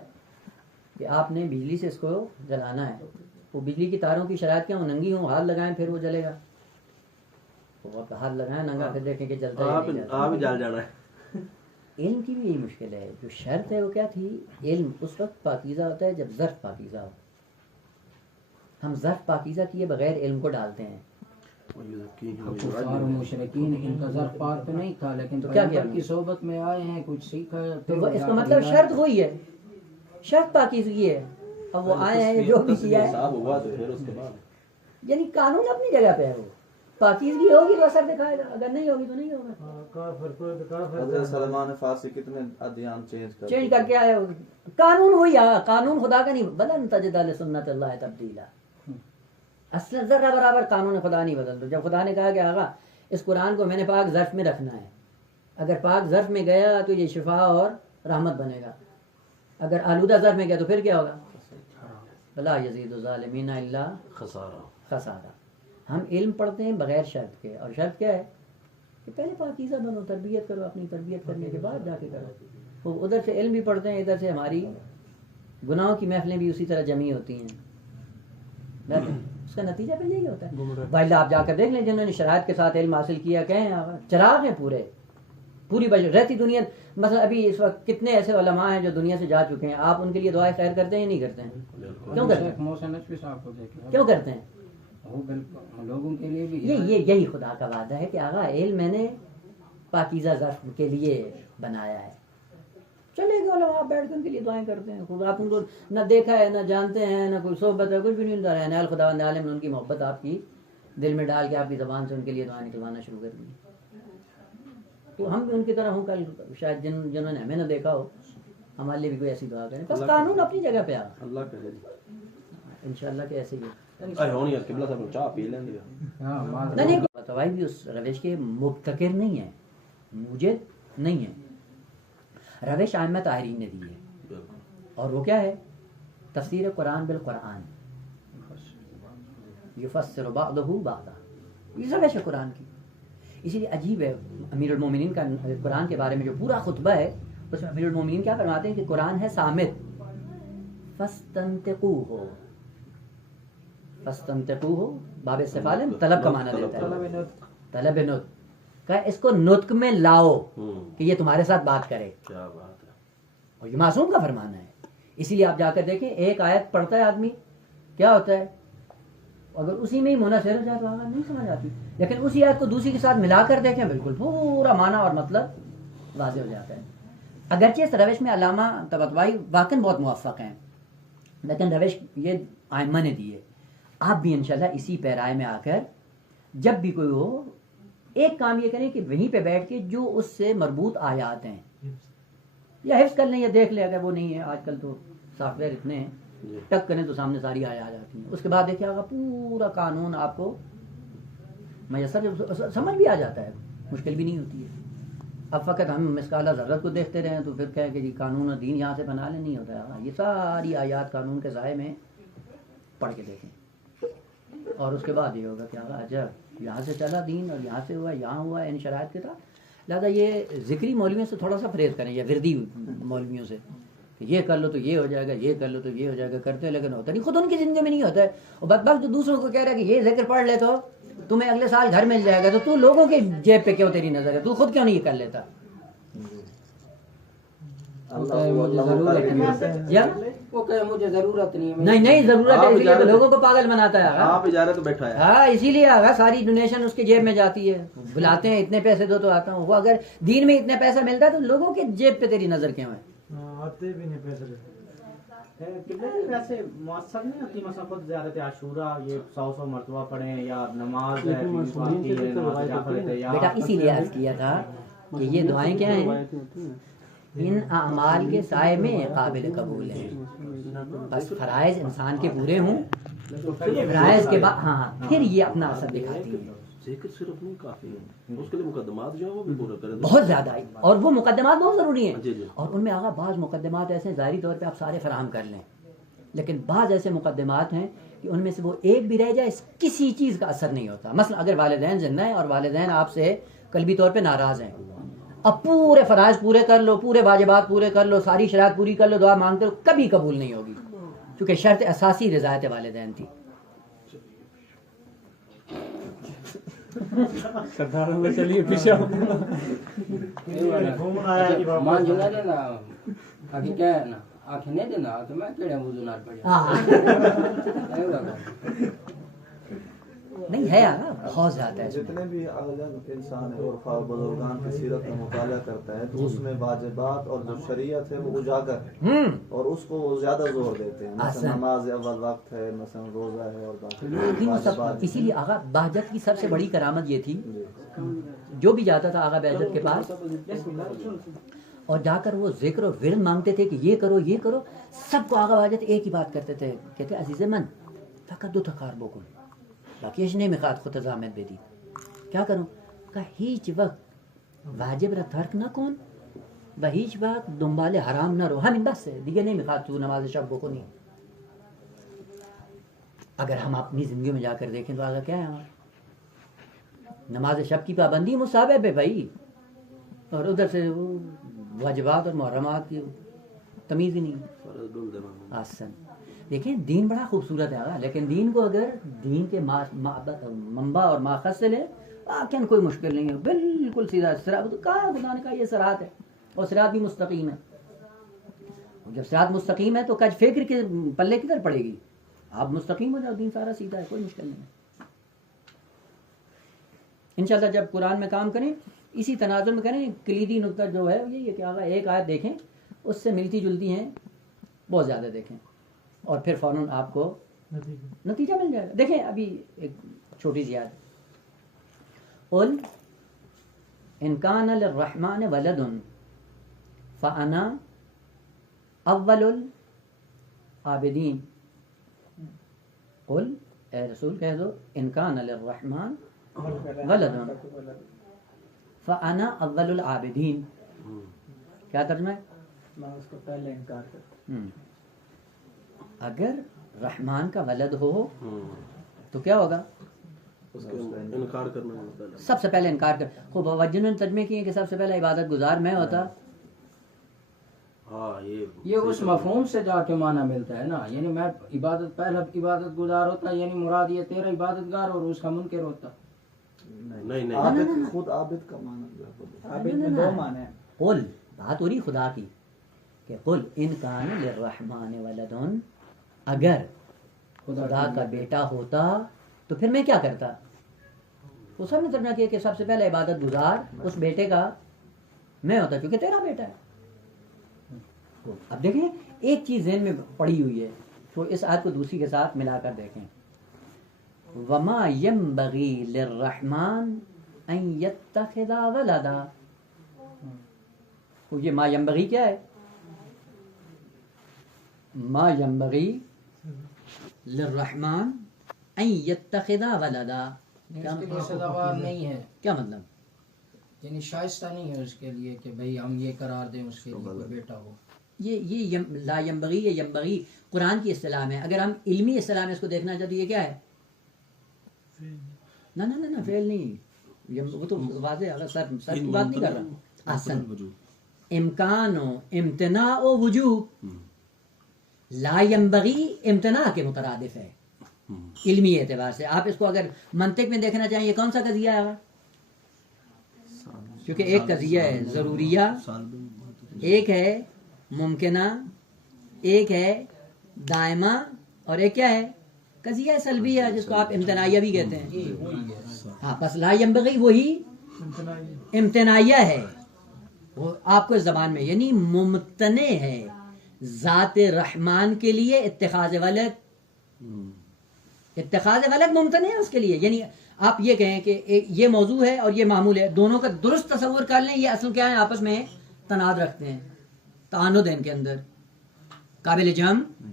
کہ آپ نے بجلی سے اس کو جلانا ہے. وہ بجلی کی تاروں کی شرائط کیا ہوں؟ ننگی ہوں، ہاتھ لگائیں پھر وہ جلے گا. وہ ہاتھ لگائیں ننگا پھر دیکھیں کہ جلتا ہے. آپ جل جانا ہے. علم کی بھی یہی مشکل ہے. جو شرط ہے وہ کیا تھی؟ علم اس وقت پاکیزہ ہوتا ہے جب ظرف پاکیزہ ہو. ہم ظرف پاکیزہ کیے بغیر علم کو ڈالتے ہیں. کفار و مشرکین ان کا ظرف پاک تو نہیں تھا، لیکن تو کیا کیا پیغمبر کی صحبت میں آئے ہیں، کچھ سیکھا ہے، تو اس کا مطلب شرط وہی ہے، شرط پاکیزگی ہے. اب وہ آئے ہیں جو بھی کیا ہے، صاحب ہوا تو پھر اس کے بعد یعنی قانون اپنی جگہ پہ ہے. وہ پاکیزگی ہوگی تو اثر دکھائے گا، اگر نہیں ہوگی تو نہیں ہوگا. کافر کوئی بھی کافر حضرت سلمان فارسی کتنے ادیان چینج کر کے آئے ہوگی. قانون وہی ہے، قانون خدا کا نہیں. بلن تجد لسنت اللہ تبدیلا. اصلا ذرہ برابر قانون خدا نہیں بدلتا. جب خدا نے کہا کہ آقا اس قرآن کو میں نے پاک ظرف میں رکھنا ہے، اگر پاک ظرف میں گیا تو یہ شفا اور رحمت بنے گا، اگر آلودہ ظرف میں گیا تو پھر کیا ہوگا؟ بلا یزید الظالمین الا خسارہ. ہم علم پڑھتے ہیں بغیر شرط کے، اور شرط کیا ہے کہ پہلے پاکیزہ بنو، تربیت کرو، اپنی تربیت کرنے کے بعد جا کے کرو. وہ ادھر سے علم بھی پڑھتے ہیں، ادھر سے ہماری گناہوں کی محفلیں بھی اسی طرح جمی ہوتی ہیں. اس کا نتیجہ پھر یہی ہوتا ہے. بھائی آپ جا کر دیکھ لیں جنہوں نے شرائط کے ساتھ علم حاصل کیا، کہیں چراغ ہیں پوری رہتی دنیا. مثلا ابھی اس وقت کتنے ایسے علماء ہیں جو دنیا سے جا چکے ہیں، آپ ان کے لیے دعائیں خیر کرتے ہیں یا نہیں کرتے ہیں؟ کیوں کرتے ہیں؟ محسن نقوی صاحب کو دیکھ کیوں کرتے ہیں؟ وہ بالکل لوگوں کے لیے بھی یہی خدا کا وعدہ ہے کہ آقا علم میں نے پاکیزہ ظرف کے لیے بنایا ہے. چلے گئے علماء، آپ بیٹھ کے ان کے لیے دعائیں کرتے ہیں. خدا آپ ان کو نہ دیکھا ہے، نہ جانتے ہیں، نہ کوئی صحبت ہے، کچھ بھی نہیں. رہنے والا خداوند عالم نے ان کی محبت آپ کی دل میں ڈال کے آپ کی زبان سے ان کے لیے دعائیں نکلوانا شروع کر دی. تو ہم بھی ان کی طرح ہوں کل، شاید جنہوں نے ہمیں نہ دیکھا ہو ہمارے لیے بھی کوئی ایسی دعا کریں. بس قانون اپنی جگہ پہ آ اللہ کرے. انشاءاللہ کہ ایسے ہی ہونی ہے قبلہ صاحب چاہ پی لیں گے. نہیں بتوائی بھی اس روش کے مبتکر نہیں ہے، موجد نہیں ہے. روش ائمہ طاہرین نے دی ہے، اور وہ کیا ہے؟ تفسیر قرآن بالقرآن، یفسر بعضہ بعضا. یہ روش ہے قرآن کی. اسی لیے عجیب ہے امیر المومنین کا قرآن کے بارے میں جو پورا خطبہ ہے، اس میں امیر المومنین کیا فرماتے ہیں کہ قرآن ہے صامت. فاستنطقوہ، فاستنطقوہ باب استفعال طلب کا معنی دیتا ہے، طلب نطق کا. اس کو نطق میں لاؤ کہ یہ تمہارے ساتھ بات کرے. کیا بات ہے. اور یہ معصوم کا فرمانا ہے. اسی لیے آپ جا کر دیکھیں، ایک آیت پڑھتا ہے آدمی، کیا ہوتا ہے اگر اسی میں ہی منحصر ہو جائے تو آگے نہیں سمجھ آتی. لیکن اسی آیت کو دوسری کے ساتھ ملا کر دیکھیں، بالکل پورا معنی اور مطلب واضح ہو جاتا ہے. اگرچہ اس روش میں علامہ طباطبائی واقعی بہت موفق ہیں، لیکن روش یہ ائمہ نے دی ہے. آپ بھی انشاءاللہ اسی پیرائے میں آ کر جب بھی کوئی ہو، ایک کام یہ کریں کہ وہیں پہ بیٹھ کے جو اس سے مربوط آیات ہیں یا حفظ کر لیں یا دیکھ لیں. اگر وہ نہیں ہے، آج کل تو سافٹ ویئر اتنے ہیں، ٹک کریں تو سامنے ساری آیات آ جاتی ہیں. اس کے بعد دیکھیے آگا پورا قانون آپ کو میسر سمجھ بھی آ جاتا ہے، مشکل بھی نہیں ہوتی ہے. اب فقط ہم مثقال ذرت کو دیکھتے رہیں تو پھر کہیں کہ جی قانون و دین یہاں سے بنا لیں، نہیں ہوتا ہے. یہ ساری آیات قانون کے ضائع میں پڑھ کے دیکھیں، اور اس کے بعد یہ ہوگا کہ آگا عجب یہاں سے چلا دین، اور یہاں سے ہوا، یہاں ہوا ان شرائط کے ساتھ. لہٰذا یہ ذکری مولویوں سے تھوڑا سا پرہیز کریں، یا وردی مولویوں سے کہ یہ کر لو تو یہ ہو جائے گا، یہ کر لو تو یہ ہو جائے گا. کرتے ہیں لیکن ہوتا نہیں، خود ان کی زندگی میں نہیں ہوتا ہے. اور بدبخت جو دوسروں کو کہہ رہا ہے کہ یہ ذکر پڑھ لے تو تمہیں اگلے سال گھر مل جائے گا، تو لوگوں کے جیب پہ کیوں تیری نظر ہے؟ تو خود کیوں نہیں یہ کر لیتا؟ مجھے ضرورت نہیں ضرورت ہے، اسی لیے لوگوں کو پاگل بناتا ہے. آپ اجارے تو بیٹھا ہے. ہاں اسی لیے آگا ساری ڈونیشن اس کی جیب میں جاتی ہے. بلاتے ہیں اتنے پیسے دو تو آتا ہوں. وہ اگر دین میں اتنے پیسہ ملتا ہے تو لوگوں کے جیب پہ تیری نظر کیوں ہے؟ آتے بھی نہیں پیسے. ویسے مؤثر نہیں ہوتی مثلا خود زیارت عاشورہ یہ 100 مرتبہ پڑھیں، یا نماز ہے بیٹا اسی لیے عرض کیا تھا کہ یہ دعائیں کیا ہیں؟ ان اعمال کے سائے میں قابل قبول ہیں. بس فرائض انسان کے پورے ہوں، فرائض کے بعد ہاں پھر یہ اپنا اثر دکھاتی ہے. ذکر صرف نہیں کافی ہے، اس کے لیے مقدمات جو ہیں وہ بھی پورا کریں بہت زیادہ ہے، اور وہ مقدمات بہت ضروری ہیں. جی جی. اور ان میں آگا بعض مقدمات ایسے ہیں ظاہری طور پہ آپ سارے فراہم کر لیں، لیکن بعض ایسے مقدمات ہیں کہ ان میں سے وہ ایک بھی رہ جائے کسی چیز کا اثر نہیں ہوتا. مثلا اگر والدین زندہ ہیں اور والدین آپ سے قلبی طور پہ ناراض ہیں، اب پورے فرائض پورے کر لو، پورے واجبات پورے کر لو، ساری شرائط پوری کر لو، دعا مانگتے ہو، کبھی قبول نہیں ہوگی، کیونکہ شرط اساسی رضایت والدین تھی. چلیے پیچھے مان جو نہ دینا آگے کیا ہے نا آنکھیں نہیں دینا تو میں کیڑے وضو نہ پڑے. نہیں ہے آقا بہت زیادہ ہے اس میں. جتنے بھی اعلیٰ انسان ہے عرفا بزرگان کی سیرت میں مطالعہ کرتا ہے تو اس میں واجبات اور جو شریعت ہے وہ اجاگر ہے اور اس کو وہ زیادہ زور دیتے ہیں. مثلا نماز اول وقت ہے, مثلا روزہ ہے اور باقی واجبات. اسی لیے آقا بہجت کی سب سے بڑی کرامت یہ تھی, جو بھی جاتا تھا آقا بہجت کے پاس اور جا کر وہ ذکر و ورد مانگتے تھے کہ یہ کرو یہ کرو, سب کو آقا بہجت ایک ہی بات کرتے تھے, کہتے عزیز من فقط 2 تقاربکم باقی اجنے میں خاط خود ازامت بیدی. کیا کروں کہ ہیچ وقت واجب را ترک نہ کن و ہیچ وقت دنبال حرام نہ رو, ہمیں بس ہے دیگه نمیخواد تو نماز شب بکنی. اگر ہم اپنی زندگی میں جا کر دیکھیں تو آگا کیا ہے ہمارا نماز شب کی پابندی مصابہ ہے بھائی, اور ادھر سے واجبات اور محرمات کی تمیز ہی نہیں. آسن دیکھیں دین بڑا خوبصورت ہے لیکن دین کو اگر دین کے منبع اور ماخذ سے لیں واقعاً کوئی مشکل نہیں ہے, بالکل سیدھا صراط. کہا خدا نے کہا یہ صراط ہے اور صراط بھی مستقیم ہے. جب صراط مستقیم ہے تو کج فکر کے پلے کدھر پڑے گی, آپ مستقیم ہو جاؤ, دین سارا سیدھا ہے, کوئی مشکل نہیں ہے. انشاءاللہ جب قرآن میں کام کریں اسی تناظر میں کریں, کلیدی نقطہ جو ہے یہی ہے کہ آگا ایک آیت دیکھیں اس سے ملتی جلتی ہیں بہت زیادہ دیکھیں اور پھر فوراً آپ کو نتیجہ مل جائے گا. دیکھیں ابھی ایک چھوٹی سی یاد, قل ان کان للرحمن ولد فانا اول العابدین. قل اے رسول کہہ دو ان کان للرحمن ولد فانا اول العابدین. کیا ترجمہ ہے؟ میں اس کو پہلے انکار کرتا. اگر رحمان کا ولد ہو تو کیا ہوگا؟ اس کے انکار کرنا ہوتا ہے. سب سے پہلے انکار کر. خوب وجہ نے ترجمے کیے کہ سب سے پہلے عبادت گزار میں ہوتا. ہاں یہ اس مفہوم سے جا کے معنی ملتا ہے نا, یعنی میں عبادت پہلا عبادت گزار ہوتا, یعنی مراد یہ تیرا عبادت گار اور اس کا منکر ہوتا. نہیں عابد خود عابد کا معنی جو ہے عابد میں 2 معنی ہیں. قل بات ہو رہی خدا کی کہ قل ان کان للرحمن ولد, اگر خدا کا بیٹا ہوتا تو پھر میں کیا کرتا. وہ سب نے ترجمہ کیا کہ سب سے پہلے عبادت گزار اس بیٹے کا میں ہوتا کیونکہ تیرا بیٹا ہے. اب دیکھیں ایک چیز ذہن میں پڑی ہوئی ہے تو اس آیت کو دوسری کے ساتھ ملا کر دیکھیں. وما ينبغي للرحمن ان يتخذ ولدا. یہ ما ينبغي کیا ہے؟ ما ينبغي للرحمن ان يتخذ ولدا. اس کے لیے سزاوار نہیں ہے. کیا مطلب؟ یعنی شائستہ نہیں ہے اس کے لیے کہ بھئی ہم یہ قرار دیں اس کے لیے کوئی بیٹا ہو. یہ لا ينبغي یا ينبغي قرآن کی اصطلاح ہے. اگر ہم علمی اصطلاح میں اس کو دیکھنا چاہتے یہ کیا ہے؟ نہ فعل نہیں, وہ تو واضح ہے. اگر سر کی بات نہیں کر رہا. احسن امکان و امتناع و وجوب. لا ينبغي امتناع کے مترادف ہے علمی اعتبار سے. آپ اس کو اگر منطق میں دیکھنا چاہیں یہ کون سا قضیہ ہے؟ کیونکہ ایک قضیہ ہے ضروریہ, ایک ہے ممکنہ, ایک ہے دائمہ, اور ایک کیا ہے قضیہ سلبیہ جس کو آپ امتناعیہ بھی کہتے ہیں. ہاں بس لا ينبغي وہی امتناعیہ ہے, وہ آپ کو اس زبان میں یعنی ممتنع ہے ذات رحمان کے لیے اتخاذ ولد. اتخاذ ولد ممتنع ہے اس کے لیے. یعنی آپ یہ کہیں کہ یہ موضوع ہے اور یہ معمول ہے, دونوں کا درست تصور کر لیں. یہ اصل کیا ہے؟ آپس میں تناد رکھتے ہیں, تعاند ہے ان کے اندر, قابل جمع.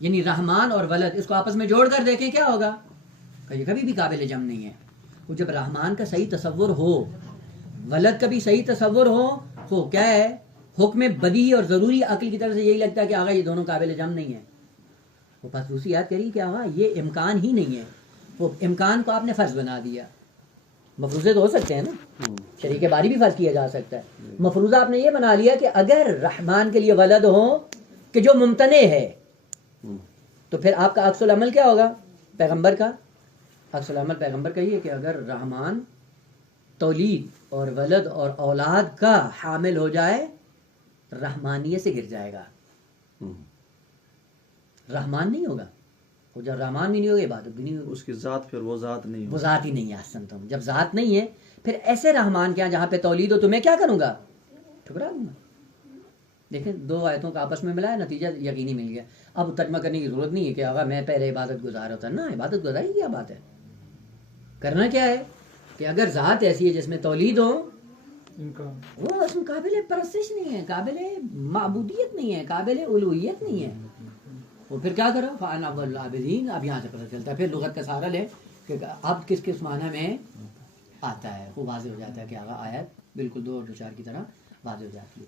یعنی رحمان اور ولد اس کو آپس میں جوڑ کر دیکھیں کیا ہوگا. کہ یہ کبھی بھی قابل جمع نہیں ہے. وہ جب رحمان کا صحیح تصور ہو, ولد کا بھی صحیح تصور ہو کیا ہے حکم بدیہی اور ضروری عقل کی طرف سے یہی لگتا ہے کہ آگا یہ دونوں قابل جمع نہیں ہے. وہ بس دوسری یاد کری کہ آگا یہ امکان ہی نہیں ہے. وہ امکان کو آپ نے فرض بنا دیا. مفروضے تو ہو سکتے ہیں نا, شریک باری بھی فرض کیا جا سکتا ہے. مفروضہ آپ نے یہ بنا لیا کہ اگر رحمان کے لیے ولد ہو کہ جو ممتنع ہے تو پھر آپ کا عکس العمل کیا ہوگا؟ پیغمبر کا عکس العمل پیغمبر کا یہ کہ اگر رحمان تولید اور ولد اور اولاد کا حامل ہو جائے رحمانیت سے گر جائے گا, رحمان نہیں ہوگا. وہ جب رحمان بھی نہیں ہوگا عبادت بھی نہیں ہوگی، اس کی ذات پھر وہ ذات نہیں وہ ذات ہی نہیں ہے. احسن تم، جب ذات نہیں ہے پھر ایسے رحمان کے یہاں جہاں پہ تولید ہو تو میں کیا کروں گا؟ ٹھکرا دوں گا. دیکھیں دو آیتوں کا آپس میں ملا ہے، نتیجہ یقینی مل گیا. اب ترجمہ کرنے کی ضرورت نہیں ہے کہ آگا میں پہلے عبادت گزار ہوتا نا، عبادت گزاری کیا بات ہے. کرنا کیا ہے کہ اگر ذات ایسی ہے جس میں تولید ہو، وہ اس میں قابل پرستش نہیں ہے، قابل معبودیت نہیں ہے، قابل الوہیت نہیں ہے، وہ پھر کیا کرو؟ فَأَنَا أَوَّلُ الْعَابِدِينَ. اب یہاں سے پتہ چلتا ہے، پھر لغت کا سہارا لے کہ اب کس کس معنی میں آتا ہے، وہ واضح ہو جاتا ہے کہ آگا آیت بالکل 2 اور 4 کی طرح واضح ہو جاتی ہے.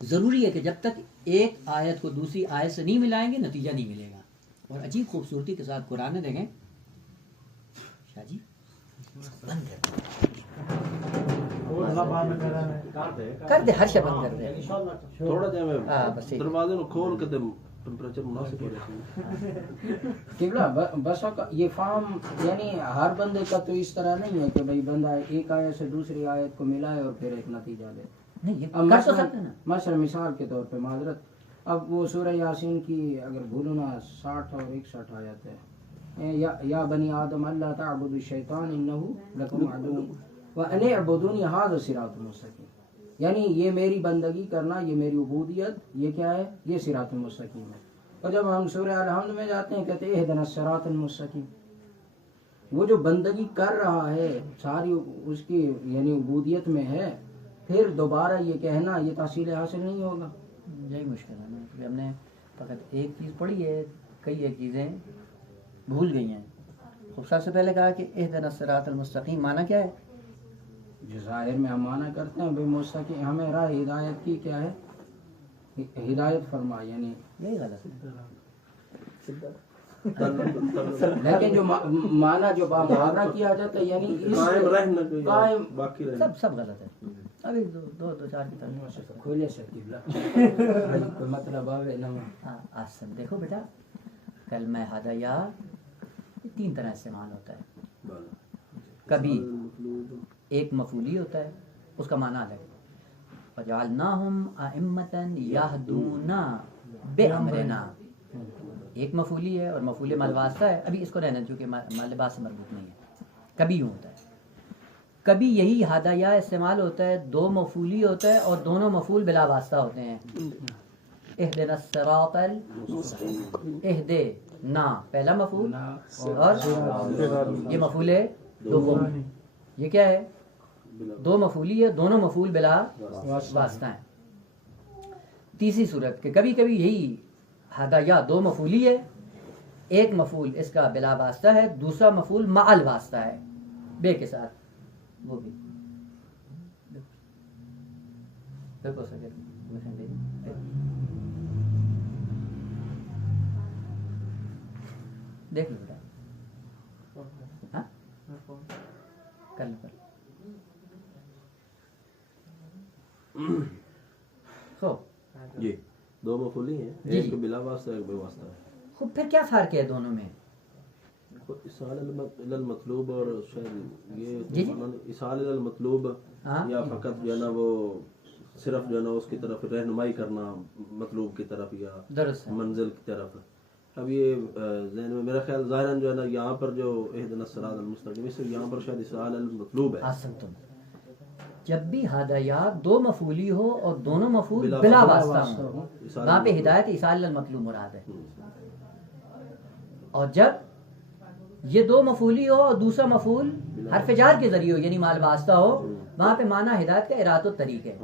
ضروری ہے کہ جب تک ایک آیت کو دوسری آیت سے نہیں ملائیں گے نتیجہ نہیں ملے گا. اور عجیب خوبصورتی کے ساتھ قرآن میں دیکھیں شاہ جی بند کر دے، ہر شے بند کر دے تھوڑا جا میں بس دروازے کو کھول کے ٹمپریچر مناسب ہو جائے. قبلہ بس یہ فہم یعنی ہر بندے کا تو اس طرح نہیں ہے کہ بھائی بندہ ایک آیت سے دوسری آیت کو ملائے اور پھر ایک نتیجہ دے. نہیں اب کر تو سکتے نا. مثلا مثال کے طور پہ معذرت، اب وہ سورہ یاسین کی اگر بھولو نا 60 اور 61 آیت ہے، یا بنی آدم اللہ تعبدوا الشیطان انہ لکم عدو وان اعبدونی ھذا صراط مستقیم. یعنی یہ میری بندگی کرنا، یہ میری عبودیت، یہ کیا ہے؟ یہ صراط مستقیم ہے. اور جب ہم سورہ الحمد میں جاتے ہیں کہتے ہیں اہدنا الصراط المستقیم. وہ جو بندگی کر رہا ہے ساری اس کی یعنی عبودیت میں ہے، پھر دوبارہ یہ کہنا یہ تحصیل حاصل نہیں ہوگا. یہی مشکل ہے نا کہ ہم نے فقط ایک چیز پڑھی ہے، کئی ایک چیزیں بھول گئی ہیں. خوب سب سے پہلے کہا کہ اہدنا الصراط المستقیم معنی کیا ہے؟ جو ظاہر میں ہم معنی کرتے ہیں بے مستقیم، ہمیں راہ ہدایت کی کیا ہے؟ ہدایت فرما، یعنی یہی غلط ہے. لیکن جو معنی جو محاورہ کیا جاتا ہے یعنی قائم رہنا قائم باقی رہنا. سب غلط ہے. ابھی دو چار کی طرح کھولے سے مطلب آوے نہ آسن. دیکھو بیٹا کلمہ ہدایہ یہ 3 طرح استعمال ہوتا ہے. کبھی ایک مفعولی ہوتا ہے، اس کا معنی الگ ہے. وَجَعَلْنَاهُمْ أَئِمَّةً يَهْدُونَ بِأَمْرِنَا، ایک مفعولی ہے اور مفعول مال واسطہ ہے. ابھی اس کو رہنا چونکہ مال لباس سے مربوط نہیں ہے. کبھی یوں ہوتا ہے، کبھی یہی ہدایہ استعمال ہوتا ہے، 2 مفعولی ہوتا ہے اور دونوں مفعول بلا واسطہ ہوتے ہیں. اہدنا الصراط اہدنا پہلا مفعول اور یہ مفعول ہے دوم. یہ کیا ہے؟ 2 مفعولی ہے، دونوں مفعول بلا واسطہ ہیں. تیسری صورت کہ کبھی کبھی یہی ہدایہ 2 مفعولی ہے، ایک مفعول اس کا بلا واسطہ ہے، دوسرا مفعول معل واسطہ ہے بے کے ساتھ. وہ بھی دیکھو سر دیکھ لو بیٹا. ہاں کر لو جی 2 مفعولی ہیں، ایک بلا واسطہ ایک بے واسطہ ہے. خوب پھر کیا فرق ہے دونوں میں؟ اصال المطلوب اور شاید یہ جی اصال المطلوب یا فقط جو ہے نا وہ صرف جو ہے نا اس کی طرف رہنمائی کرنا مطلوب کی طرف یا درست منزل کی طرف. اب یہ ذہن میں میرا خیال ظاہراً جو ہے نا یہاں پر جو اہدنا الصراط المستقیم اس سے یہاں پر شاید اصال المطلوب ہے. آسن تم جب بھی ہدایات 2 مفعولی ہو اور دونوں مفعول بلا واسطہ ہوں وہاں پہ ہدایت اصال المطلوب مراد ہے. اور جب یہ 2 مفعولی ہو اور دوسرا مفعول حرف جار کے ذریعے ہو یعنی مال واسطہ ہو وہاں پہ معنی ہدایت کا اراد و طریق ہے.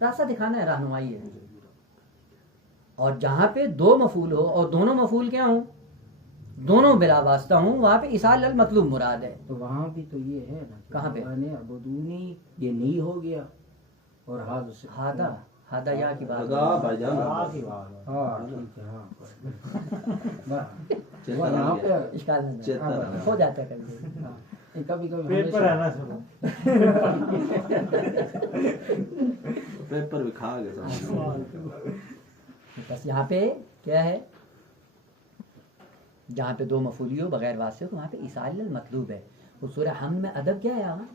راستہ دکھانا ہے، رہنمائی ہے. اور جہاں پہ 2 مفعول ہو اور دونوں مفعول کیا ہوں؟ دونوں بلا واسطہ ہوں وہاں پہ اصال المطلوب مراد ہے. تو وہاں بھی تو یہ ہے نا کہاں پہ؟ عبدونی یہ نہیں ہو گیا اور ہادا یا کی بات بھائی جان ہاں ٹھیک ہے ہاں وہاں پہ اشکال نہیں ہو جاتا ہے کبھی کبھی کبھی پیپر بھی کھا گیا. بس یہاں پہ کیا ہے؟ جہاں پہ 2 مفعولی ہو بغیر واسطے ہو وہاں پہ اصال المطلوب ہے. وہ سورہ حمد میں ادب کیا ہے؟ آگا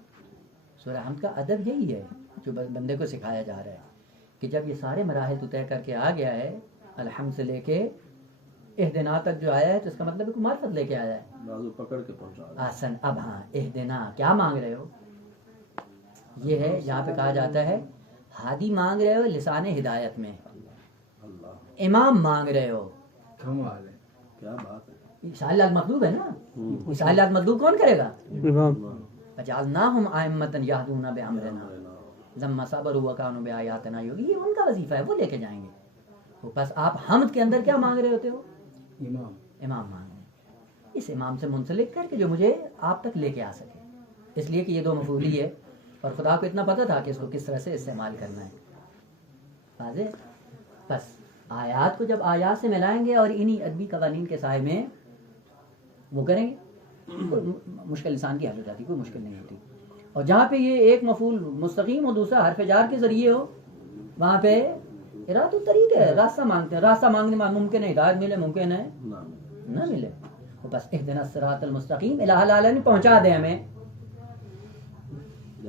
سورہ حمد کا ادب یہی ہے جو بندے کو سکھایا جا رہا ہے کہ جب یہ سارے مراحل تو طے کر کے آ گیا ہے الحمد سے لے کے اہدنا تک جو آیا ہے تو اس کا مطلب ہے کہ معرفت لے کے آیا ہے. بازو پکڑ کے پہنچا دے. آسن. اب ہاں اہدنا کیا مانگ رہے ہو؟ یہ ہے یہاں پہ کہا جاتا ہے ہادی مانگ رہے ہو لسان ہدایت میں، اللہ امام مانگ رہے ہو. کمال ہے. کیا بات ہے. عیسیٰ مطلوب ہے نا. عیسیٰ مطلوب کون کرے گا؟ فجعلناہم ائمۃ یہدون بامرنا لما صبروا وکانوا بآیاتنا یوقنون. یہ ان کا وظیفہ ہے، وہ لے کے جائیں گے. تو بس آپ حمد کے اندر کیا مانگ رہے ہوتے ہو؟ امام. امام مانگ رہے ہیں، اس امام سے منسلک کر کے جو مجھے آپ تک لے کے آ سکے. اس لیے کہ یہ دو مفعولی ہے اور خدا کو اتنا پتہ تھا کہ اس کو کس طرح سے استعمال کرنا ہے. واضح؟ بس آیات کو جب آیات سے ملائیں گے اور انہی ادبی قوانین کے سائے میں وہ کریں گے، مشکل انسان کی حل ہو جاتی، کوئی مشکل نہیں ہوتی. اور جہاں پہ یہ ایک مفعول مستقیم اور دوسرا حرف جار کے ذریعے ہو وہاں پہ اراد الطریق ہے. راستہ مانگتے ہیں، راستہ مانگنے میں ممکن ہے ہدایت ملے، ممکن ہے نہ ملے. وہ بس اہدنا الصراط المستقیم الہ العالمین پہنچا دے ہمیں،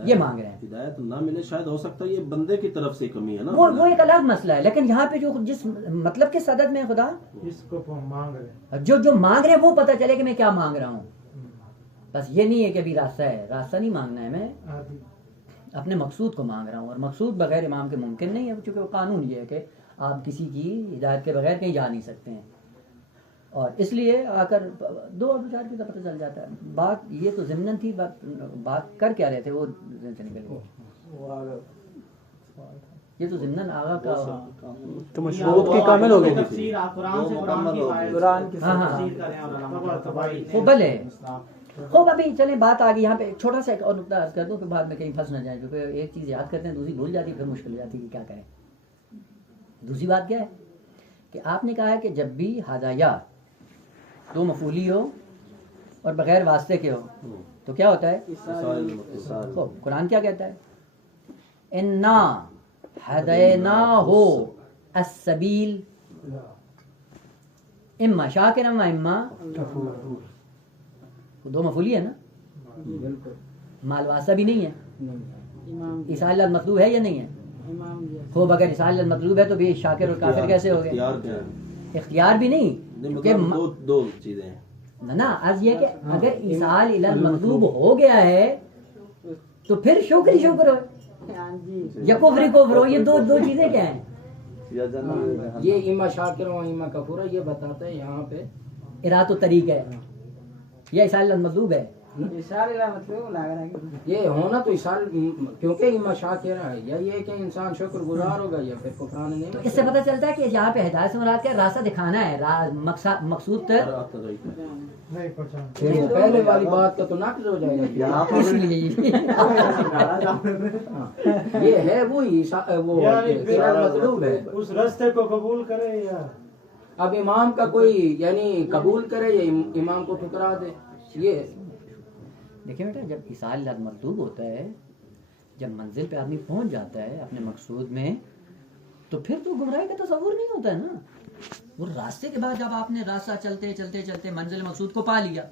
یہ مانگ رہے ہیں. ہدایت نہ ملے شاید ہو سکتا ہے یہ بندے کی طرف سے کمی ہے نا. وہ ایک الگ مسئلہ ہے، لیکن یہاں پہ جو جس مطلب کے صدد میں خدا اس کو مانگ رہے جو مانگ رہے ہیں وہ پتہ چلے کہ میں کیا مانگ رہا ہوں. بس یہ نہیں ہے کہ ابھی راستہ ہے، راستہ نہیں مانگنا ہے، میں اپنے مقصود کو مانگ رہا ہوں. اور مقصود بغیر امام کے ممکن نہیں ہے، چونکہ وہ قانون یہ ہے کہ آپ کسی کی ہدایت کے بغیر کہیں جا نہیں سکتے ہیں. اور اس لیے آ کر دو اور چار کی تو پتہ چل جاتا ہے. بات یہ تو ضمناً تھی، بات کر کیا رہے تھے وہ ذہن سے نکل گیا. یہ تو ضمناً آغا کا تو مشروط کی کامل ہو گئی. تفسیر قرآن سے قرآن کی وہ بلے خوب. ابھی چلیں بات آ گئی یہاں پہ چھوٹا سا ایک اور نقطہ عرض کر دوں کہ بعد میں کہیں پھنس نہ جائیں، کیونکہ ایک چیز یاد کرتے ہیں دوسری بھول جاتی ہے، پھر مشکل ہو جاتی ہے کہ کیا کریں. دوسری بات کیا ہے کہ آپ نے کہا ہے کہ جب بھی ہذا یا دو مفعولی ہو اور بغیر واسطے کے ہو تو کیا ہوتا ہے؟ خوب. قرآن کیا کہتا ہے؟ انا ہدیناہ السبیل اما شاکرا و اما دو مفعولی ہے نا، مال واسطہ بھی نہیں ہے. عیسیٰ مطلوب ہے یا نہیں ہے؟ خوب اگر عیسیٰ مطلوب ہے تو بھی شاکر اور کافر کیسے ہو گئے؟ اختیار بھی نہیں، دو چیزیں ہیں نا. عرض یہ کہ اگر عیسیٰ مطلوب ہو گیا ہے تو پھر شکر ہی شکر ہو یا کفر ہی کفر ہو. یہ دو چیزیں کیا ہیں؟ یہ اما شاکر و اما کفور یہ بتاتا ہے یہاں پہ اراد و طریق ہے یا عیسیٰ مطلوب ہے. یہ ہونا تو اشار کیونکہ اما شاکر ہے، یا یہ کہ انسان شکر گزار ہوگا یا پھر کفران نہیں. تو اس سے پتہ چلتا ہے کہ یہاں پہ ہدایت سے مراد کیا؟ راستہ دکھانا ہے، مقصود تک. پھر وہ پہلے والی بات کا تو نقض ہو جائے گا. اس لیے یہ ہے وہی وہ مطلوب ہے. اس راستے کو قبول کرے یا اب امام کا کوئی یعنی قبول کرے یا امام کو ٹھکرا دے. یہ دیکھیں بیٹا، جب عیسیٰ مطلوب ہوتا ہے، جب منزل پہ آدمی پہنچ جاتا ہے اپنے مقصود میں، تو پھر تو گمراہی کا تصور نہیں ہوتا ہے نا. وہ راستے کے بعد جب آپ نے راستہ چلتے چلتے چلتے منزل مقصود کو پا لیا،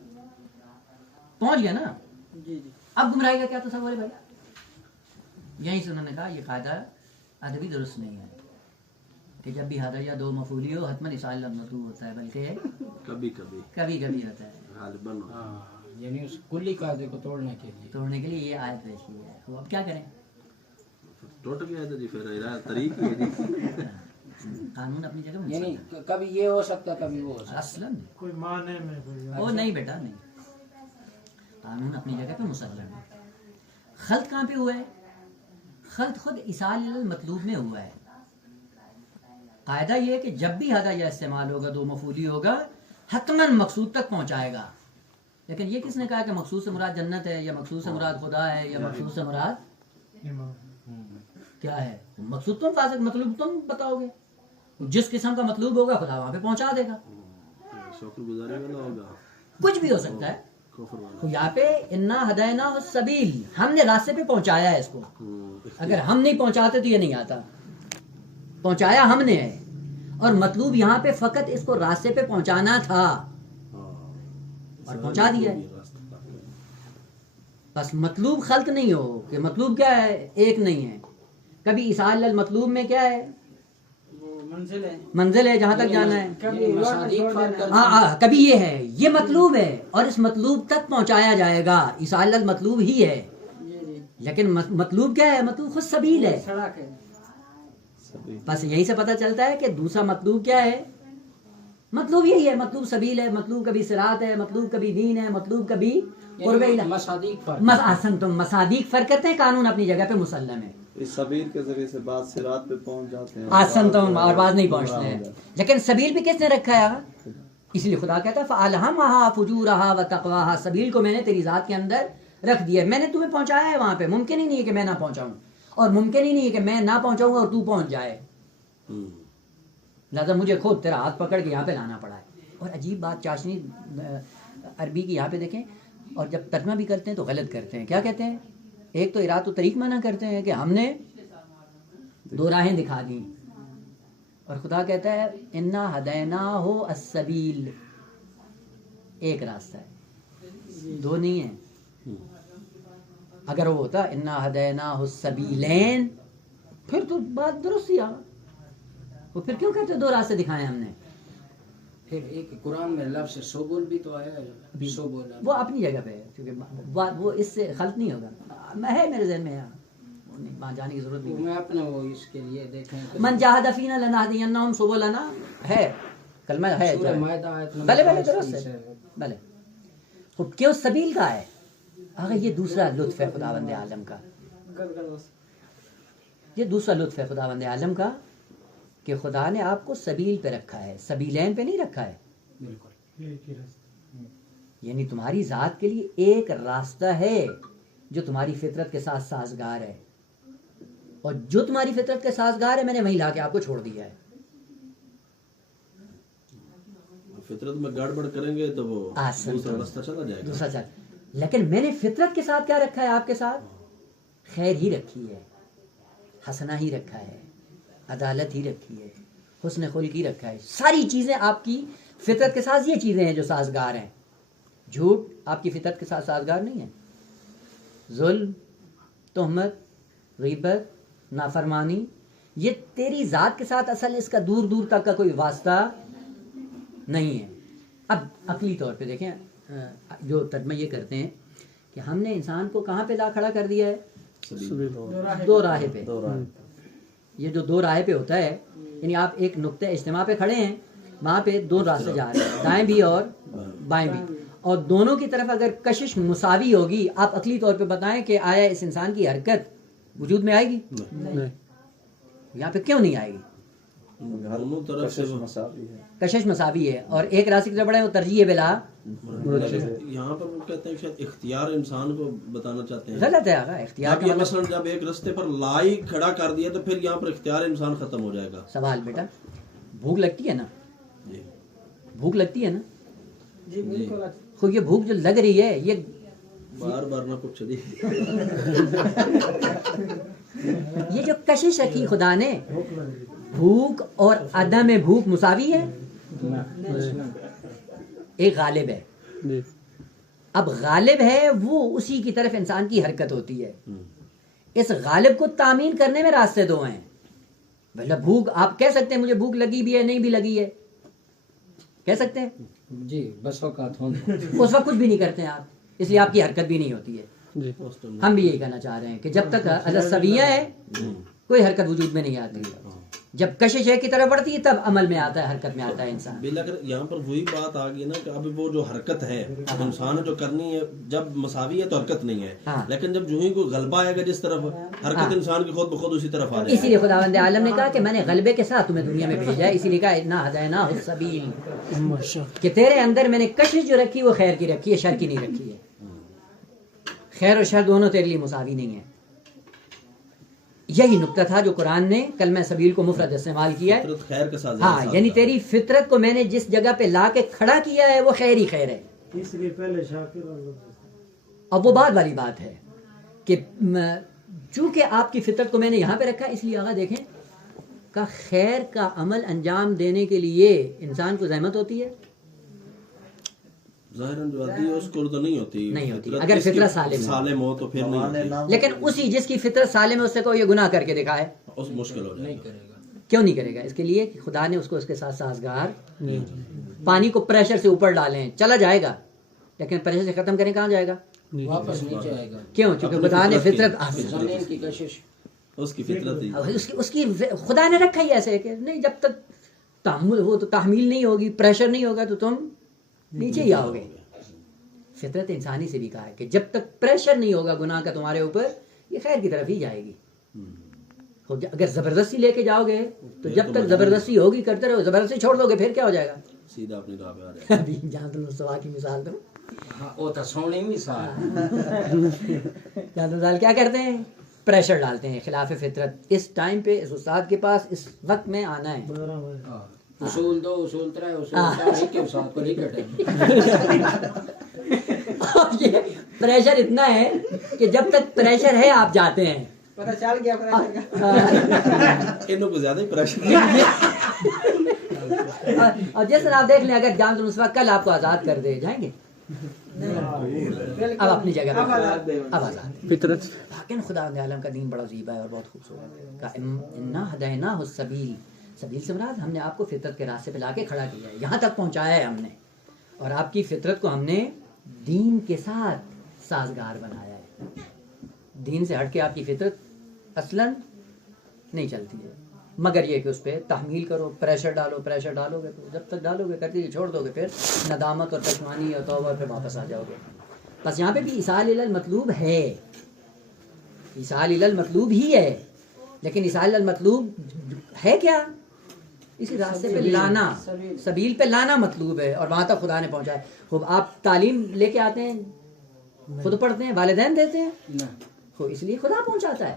پہنچ گیا نا، اب گمراہی کا کیا تصور ہے بھائی؟ یہیں سے انہوں نے کہا یہ قاعدہ ادبی درست نہیں ہے کہ جب بھی حاضر یا دو مفعولی ہو حتماً عیسیٰ مطلوب ہوتا ہے، بلکہ کبھی کبھی کبھی کبھی ہوتا ہے. غالباً یعنی اس کلی قاعدے کو توڑنے کے لیے یہ آیت پیش کی ہے. تو اب کیا کریں؟ ٹوٹ گیا تھا جی. پھر طریق ہی ہے جی. قانون اپنی جگہ یعنی کبھی یہ ہو سکتا ہے کبھی وہ ہو سکتا اصلاً کوئی معنی میں کوئی وہ نہیں بیٹا، نہیں. قانون اپنی جگہ پہ مسلم ہے. خلط کہاں پہ ہوا ہے؟ خلط خود عیسیٰ مطلوب میں ہوا ہے. قاعدہ یہ ہے کہ جب بھی ہذا یا استعمال ہوگا دو مفعولی ہوگا حتماً مقصود تک پہنچائے گا. لیکن یہ کس نے کہا کہ مقصود سے مراد جنت ہے یا مقصود سے مراد خدا ہے یا مقصود سے مراد کیا ہے؟ مقصود تم فاسق، مطلوب تم بتاؤ گے. جس قسم کا مطلوب ہوگا خدا وہاں پہ پہنچا دے گا. شکر گزاری والا ہوگا، کچھ بھی ہو سکتا ہے. کفر والا. تو یہاں پہ انا ہدیناہ السبیل، ہم نے راستے پہ پہنچایا ہے اس کو. اگر ہم نہیں پہنچاتے تو یہ نہیں آتا. پہنچایا ہم نے ہے، اور مطلوب یہاں پہ فقط اس کو راستے پہ پہنچانا تھا اور پہنچا دیا ہے. بس مطلوب خلط نہیں ہو کہ مطلوب کیا ہے ایک نہیں ہے. کبھی عیسیٰ المطلوب میں کیا ہے؟ منزل ہے جہاں تک جانا ہے. کبھی یہ ہے، یہ مطلوب ہے اور اس مطلوب تک پہنچایا جائے گا. ایصال المطلوب ہی ہے، لیکن مطلوب کیا ہے؟ مطلوب خود سبیل ہے. بس یہی سے پتہ چلتا ہے کہ دوسرا مطلوب کیا ہے. مطلوب یہی ہے، مطلوب سبیل ہے، مطلوب کبھی صراط ہے، مطلوب کبھی دین ہے، مطلوب کبھی قرب الہی. تم مصادیق فرق کرتے ہیں، قانون اپنی جگہ پہ مسلم ہے. اس سبیل کے ذریعے سے بعض صراط پہ پہنچ جاتے ہیں، آسن تم اور بعض نہیں پہنچتے ہیں. لیکن سبیل بھی کس نے رکھا ہے؟ اس لیے خدا کہتا ہے فَأَلْهَمَهَا فُجُورَهَا وَتَقْوَاهَا. سبیل کو میں نے تیری ذات کے اندر رکھ دیا ہے، میں نے تمہیں پہنچایا ہے وہاں پہ. ممکن ہی نہیں ہے کہ میں نہ پہنچاؤں، اور ممکن ہی نہیں ہے کہ میں نہ پہنچاؤں اور تو پہنچ جائے. لہٰذا مجھے خود تیرا ہاتھ پکڑ کے یہاں پہ لانا پڑا ہے. اور عجیب بات چاشنی عربی کی یہاں پہ دیکھیں، اور جب ترجمہ بھی کرتے ہیں تو غلط کرتے ہیں. کیا کہتے ہیں؟ ایک تو اراد و طریق منع کرتے ہیں کہ ہم نے دو راہیں دکھا دیں، اور خدا کہتا ہے انا ہدیناہ السبیل، ایک راستہ ہے، دو نہیں ہے. اگر وہ ہوتا انا ہدیناہ السبیلین پھر تو بات درست ہی آ. وہ پھر کیوں کہتے دو راستے دکھائے ہم نے؟ پھر ایک قرآن میں لفظ سبل بھی تو آیا ہے، سبل وہ اپنی جگہ پہ ہے، کیونکہ وہ اس سے خلط نہیں ہوگا. ہے میرے ذہن میں وہاں جانے کی ضرورت نہیں. میں اپنا وہ اس کے لیے دیکھیں من جاہد فینا لنہدینہم سبلنا ہے، کلمہ ہے. سورہ مائدہ آیت نمبر بلے بلے درست ہے، بلے. خود کیوں سبیل کا ہے؟ اگر یہ دوسرا لطف ہے خداوند عالم کا، یہ دوسرا لطف ہے خداوند عالم کا کہ خدا نے آپ کو سبیل پہ رکھا ہے، سبیلین پہ نہیں رکھا ہے. بالکل. یعنی تمہاری ذات کے لیے ایک راستہ ہے جو تمہاری فطرت کے ساتھ سازگار ہے، اور جو تمہاری فطرت کے سازگار ہے میں نے وہیں لا کے آپ کو چھوڑ دیا ہے. فطرت میں گڑبڑ کریں گے تو وہ دوسرا راستہ چلا جائے گا. دوسرا چل. لیکن میں نے فطرت کے ساتھ کیا رکھا ہے؟ آپ کے ساتھ خیر ہی رکھی ہے، حسنہ ہی رکھا ہے، عدالت ہی رکھی ہے، حسن خلق ہی رکھا ہے. ساری چیزیں آپ کی فطرت کے ساتھ یہ چیزیں ہیں جو سازگار ہیں. جھوٹ آپ کی فطرت کے ساتھ سازگار نہیں ہے. ظلم، تہمت، غیبت، نافرمانی، یہ تیری ذات کے ساتھ اصل اس کا دور دور تک کا کوئی واسطہ نہیں ہے. اب عقلی طور پہ دیکھیں، جو ترجمہ یہ کرتے ہیں کہ ہم نے انسان کو کہاں پہ لا کھڑا کر دیا ہے؟ دو راہیں پہ. یہ جو دو راہیں پہ ہوتا ہے، یعنی آپ ایک نقطہ اجتماع پہ کھڑے ہیں، وہاں پہ دو راستے جا رہے ہیں، دائیں بھی اور بائیں بھی، اور دونوں کی طرف اگر کشش مساوی ہوگی، آپ عقلی طور پہ بتائیں کہ آیا اس انسان کی حرکت وجود میں آئے گی؟ یہاں پہ کیوں نہیں آئے گی؟ دونوں طرف سے کشش مساوی ہے، اور ایک راستے کی طرف بڑھے وہ ترجیح بلا. یہاں پر وہ کہتے ہیں شاید اختیار انسان کو بتانا چاہتے ہیں. غلط ہے آگا. اختیار کا مثلا جب ایک رستے پر لائی کھڑا کر دیا تو پھر یہاں پر اختیار انسان ختم ہو جائے گا. سوال بیٹا، بھوک لگتی ہے نا؟ بھوک لگتی ہے نا؟ خود یہ بھوک جو لگ رہی ہے یہ بار بار نہ کچھ چلی. یہ جو کشش رکھی خدا نے، بھوک اور عدم بھوک مساوی ہے؟ ایک غالب ہے. اب غالب ہے وہ اسی کی طرف انسان کی حرکت ہوتی ہے. اس غالب کو تامین کرنے میں راستے دو ہیں. بھلا بھوک آپ کہہ سکتے ہیں مجھے بھوک لگی بھی ہے، نہیں بھی لگی ہے، کہہ سکتے ہیں جی. بس اوقات ہوں اس وقت کچھ بھی نہیں کرتے ہیں آپ، اس لیے آپ کی حرکت بھی نہیں ہوتی ہے. ہم بھی یہی کہنا چاہ رہے ہیں کہ جب تک السویہ ہے کوئی حرکت وجود میں نہیں آتی. جب کشش ہے کی طرف بڑھتی ہے تب عمل میں آتا ہے، حرکت میں آتا ہے انسان. بلاخر یہاں پر وہی بات آ گئی نا کہ اب وہ جو حرکت ہے انسان جو کرنی ہے، جب مساوی ہے تو حرکت نہیں ہے، لیکن جب جو ہی کوئی غلبہ آئے گا جس طرف، حرکت انسان کی خود بخود اسی طرف آ جائے گی. اسی لیے خداوند عالم نے کہا کہ میں نے غلبے کے ساتھ تمہیں دنیا میں بھیجا ہے. اسی لیے کہا انا ہدیناہ السبیل، کہ تیرے اندر میں نے کشش جو رکھی وہ خیر کی رکھی ہے، شر کی نہیں رکھی ہے. خیر اور شر دونوں تیرے لیے مساوی نہیں ہے. یہی نقطہ تھا جو قرآن نے کلمہ سبیل کو مفرد استعمال کیا ہے. خیر کے ساتھ، ہاں، یعنی تیری فطرت کو میں نے جس جگہ پہ لا کے کھڑا کیا ہے وہ خیر ہی خیر ہے. اس لیے پہلے شاکر اور اب وہ بعد والی بات ہے کہ چونکہ آپ کی فطرت کو میں نے یہاں پہ رکھا، اس لیے آگا دیکھیں کہ خیر کا عمل انجام دینے کے لیے انسان کو زحمت ہوتی ہے. ظاہراً جو آتی ہے اس کو تو نہیں ہوتی اگر فطرت سالم ہو تو پھر نہیں ہوتی. لیکن اسی جس کی فطرت سالم ہے اس سے کو یہ گناہ کر کے دکھائے، اس مشکل ہو جائے گا. کیوں نہیں کرے گا؟ اس کے لیے کہ خدا نے اس کو اس کے ساتھ سازگار نہیں کی. پانی کو پریشر سے اوپر ڈالیں چلا جائے گا، لیکن پریشر سے ختم کریں کہاں جائے گا؟ واپس نیچے آئے گا. کیوں؟ چونکہ خدا نے فطرت زمین کی کشش اس کی فطرت ہی اس کی خدا نے رکھا ہی ایسے کہ نہیں، جب تک تحمل ہو تو تحمیل نہیں ہوگی، پریشر نہیں ہوگا تو تم نیچے ہی آؤ گے. فطرت انسانی سے بھی کہا ہے کہ جب تک پریشر نہیں ہوگا گناہ کا تمہارے اوپر، یہ خیر کی طرف ہی جائے گی. اگر زبردستی لے کے جاؤ گے تو جب تک زبردستی ہوگی کرتے رہو، زبردستی چھوڑ دو گے پھر کیا ہو جائے گا؟ سیدھا اپنی راہ پہ آ جائے. ابھی جہاں تم سوا کی مثال دو، وہ تو سونی مثال. جہاں تم مثال کیا کرتے ہیں؟ پریشر ڈالتے ہیں خلاف فطرت. اس ٹائم پہ اس استاد کے پاس اس وقت میں آنا ہے. اصول 2 اصول 3 اصول 4 کے استاد کو نہیں کٹے. اب یہ پریشر اتنا ہے کہ جب تک پریشر ہے آپ جاتے ہیں. انہوں کو زیادہ ہی پریشر. اور جس طرح آپ دیکھ لیں اگر جان اس وقت کل آپ کو آزاد کر دے جائیں گے اب اپنی جگہ پہ اب آزاد فطرت. لیکن خدا عالم کا دین بڑا عجیب ہے اور بہت خوبصورت ہے. السبیل، سبیل سے مراد ہم نے آپ کو فطرت کے راستے پہ لا کے کھڑا کیا ہے، یہاں تک پہنچایا ہے ہم نے، اور آپ کی فطرت کو ہم نے دین کے ساتھ سازگار بنایا ہے. دین سے ہٹ کے آپ کی فطرت اصلاً نہیں چلتی ہے، مگر یہ کہ اس پہ تحمیل کرو، پریشر ڈالو گے تو جب تک ڈالو گے کرتے چھوڑ دو گے پھر ندامت اور پشمانی اور توبہ پھر واپس آ جاؤ گے. بس یہاں پہ بھی ایصال الی المطلوب ہے، ایصال الی المطلوب ہی ہے، لیکن ایصال الی المطلوب ہے کیا؟ اسی راستے پہ لانا، سبیل پہ لانا مطلوب ہے، اور وہاں تک خدا نے پہنچایا. خوب آپ تعلیم لے کے آتے ہیں، خود پڑھتے ہیں، والدین دیتے ہیں، اس لیے خدا پہنچاتا ہے.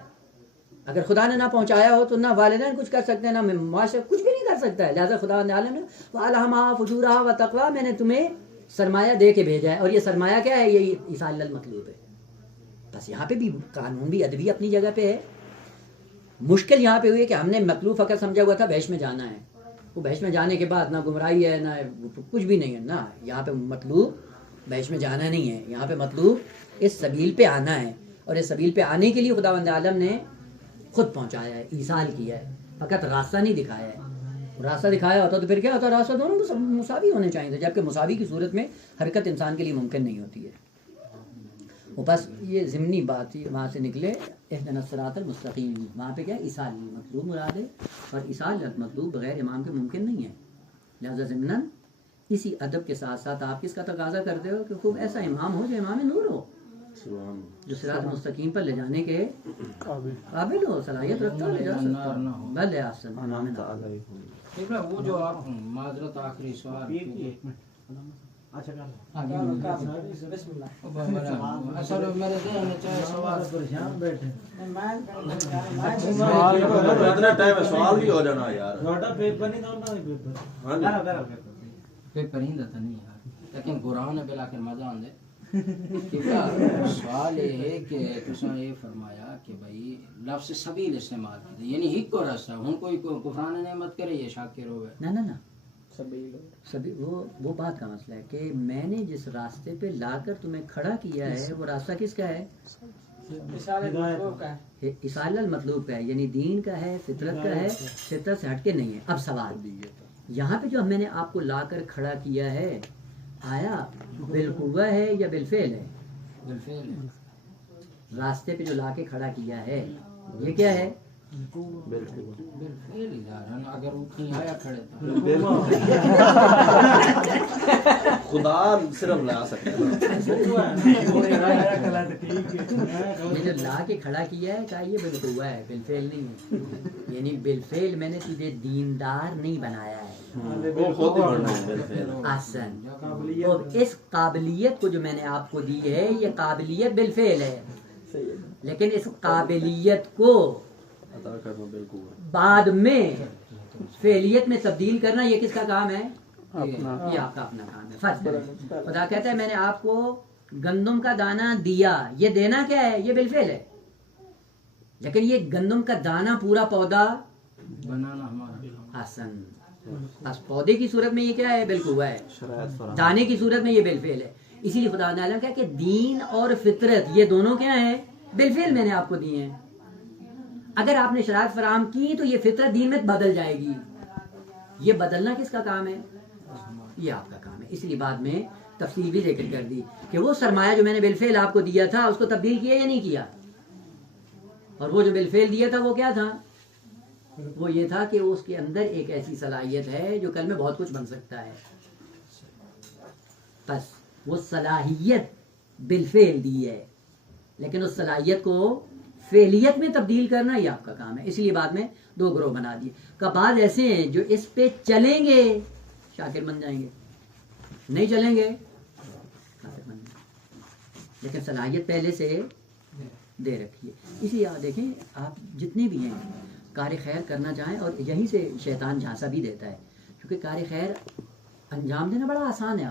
اگر خدا نے نہ پہنچایا ہو تو نہ والدین کچھ کر سکتے ہیں، نہ معاشرہ کچھ بھی نہیں کر سکتا ہے. لہٰذا خدا عالم نے وَأَلْهَمَهَا فُجُورَهَا وَتَقْوَاهَا، میں نے تمہیں سرمایہ دے کے بھیجا ہے، اور یہ سرمایہ کیا ہے؟ یہ ایصال الی المطلوب ہے. بس یہاں پہ بھی قانون بھی ادبی اپنی جگہ پہ ہے. مشکل یہاں پہ ہوئی ہے کہ ہم نے مطلوب فقط سمجھا ہوا تھا بہشت میں جانا ہے. وہ بہشت میں جانے کے بعد نہ گمراہی ہے نہ کچھ بھی نہیں ہے. نہ یہاں پہ مطلوب بہشت میں جانا نہیں ہے، یہاں پہ مطلوب اس سبیل پہ آنا ہے، اور اس سبیل پہ آنے کے لیے خداوند عالم نے خود پہنچایا ہے، ایصال کیا ہے، فقط راستہ نہیں دکھایا ہے. راستہ دکھایا ہوتا تو پھر کیا ہوتا؟ راستہ دونوں مساوی ہونے چاہیے تھے، جبکہ مساوی کی صورت میں حرکت انسان کے لیے ممکن نہیں ہوتی ہے. وہ بس یہ ضمنی بات تھی، وہاں سے نکلے اهدنا الصراط المستقیم. وہاں پہ کیا ایصال مطلوب مراد ہے، اور ایصال مطلوب بغیر امام کے ممکن نہیں ہے. لہذا ضمناً اسی ادب کے ساتھ ساتھ آپ کس کا تقاضا کرتے ہو کہ خوب ایسا امام ہو جو امام نور ہو، جو صراط مستقیم پر لے جانے کے قابل ہو، صلاحیت رکھتا ہو، لے جا سکتا ہو. بھلے ٹھیک ہے. وہ جو آپ معذرت آخری سوال اصل میرے ذہن میں چاہے سوال اتنا ٹائم ہے سوال بھی ہو جانا یار. پیپر نہیں دوڑنا پیپر ہی دتا نہیں یار، لیکن قرآن ہے بلا کے مزہ آندے. سوال یہ ہے کہ تساں یہ فرمایا کہ بھائی لفظ سبیل استعمال کیتے، یعنی ایک کو راستہ ہن کوئی کفران نعمت کرے یہ شاکر ہوئے. نہ سبھی وہ بات کا مسئلہ ہے کہ میں نے جس راستے پہ لا کر تمہیں کھڑا کیا ہے وہ راستہ کس کا ہے؟ ایصال المطلوب کا ہے، یعنی دین کا ہے، فطرت کا ہے، فطرت سے ہٹ کے نہیں ہے. اب سوال یہاں پہ جو میں نے آپ کو لا کر کھڑا کیا ہے، آیا بالقوہ ہے یا بالفعل ہے؟ بالفعل راستے پہ جو لا کے کھڑا کیا ہے یہ کیا ہے؟ بالفعل یار. اگر اٹھی آیا کھڑے خدا صرف لا سکتا ہے. یہ جو لا کے کھڑا کیا ہے کہا یہ بالقوہ ہے، بالفعل نہیں ہے. یعنی بالفعل میں نے تجھے دیندار نہیں بنایا ہے. احسن. اور اس قابلیت کو جو میں نے آپ کو دی ہے یہ قابلیت بالفعل ہے، لیکن اس قابلیت کو بعد میں فعلیت میں تبدیل کرنا یہ کس کا کام ہے؟ یہ آپ کا اپنا کام ہے. فرض کریں خدا کہتا ہے میں نے آپ کو گندم کا دانہ دیا، یہ دینا کیا ہے؟ یہ بالفعل ہے، لیکن یہ گندم کا دانہ پورا پودا بنانا ہمارا. حسن. پودے کی صورت میں یہ کیا ہے؟ بالقوہ ہے. دانے کی صورت میں یہ بالفعل ہے. اسی لیے خدا نے کہا کہ دین اور فطرت یہ دونوں کیا ہیں؟ بالفعل میں نے آپ کو دیے ہیں. اگر آپ نے شرائط فراہم کی تو یہ فطرت دین میں بدل جائے گی. یہ بدلنا کس کا کام ہے؟ یہ آپ کا کام ہے. اس لیے بعد میں تفصیل بھی ذکر کر دی کہ وہ سرمایہ جو میں نے بالفعل آپ کو دیا تھا اس کو تبدیل کیا یا نہیں کیا. اور وہ جو بالفعل دیا تھا وہ کیا تھا؟ وہ یہ تھا کہ اس کے اندر ایک ایسی صلاحیت ہے جو کل میں بہت کچھ بن سکتا ہے. بس وہ صلاحیت بالفعل دی ہے، لیکن اس صلاحیت کو فعلیت میں تبدیل کرنا یہ آپ کا کام ہے. اس لیے بعد میں دو گروہ بنا دیے. کا بعض ایسے ہیں جو اس پہ چلیں گے شاکر بن جائیں گے، نہیں چلیں گے کافر بن جائیں گے، لیکن صلاحیت پہلے سے دے رکھی ہے. اس لیے آپ دیکھیں، آپ جتنے بھی ہیں کار خیر کرنا چاہیں، اور یہیں سے شیطان جھانسا بھی دیتا ہے، کیونکہ کار خیر انجام دینا بڑا آسان ہے،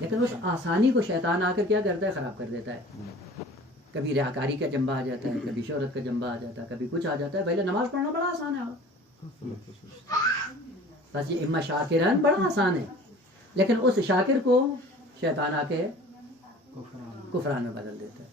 لیکن اس آسانی کو شیطان آ کر کیا کرتا ہے؟ خراب کر دیتا ہے. کبھی ریاکاری کا جنبہ آ جاتا ہے، کبھی شہرت کا جنبہ آ جاتا ہے، کبھی کچھ آ جاتا ہے. پہلے نماز پڑھنا بڑا آسان ہے، بس یہ اما شاکرن بڑا آسان ہے، لیکن اس شاکر کو شیطان آ کے کفران میں بدل دیتا ہے.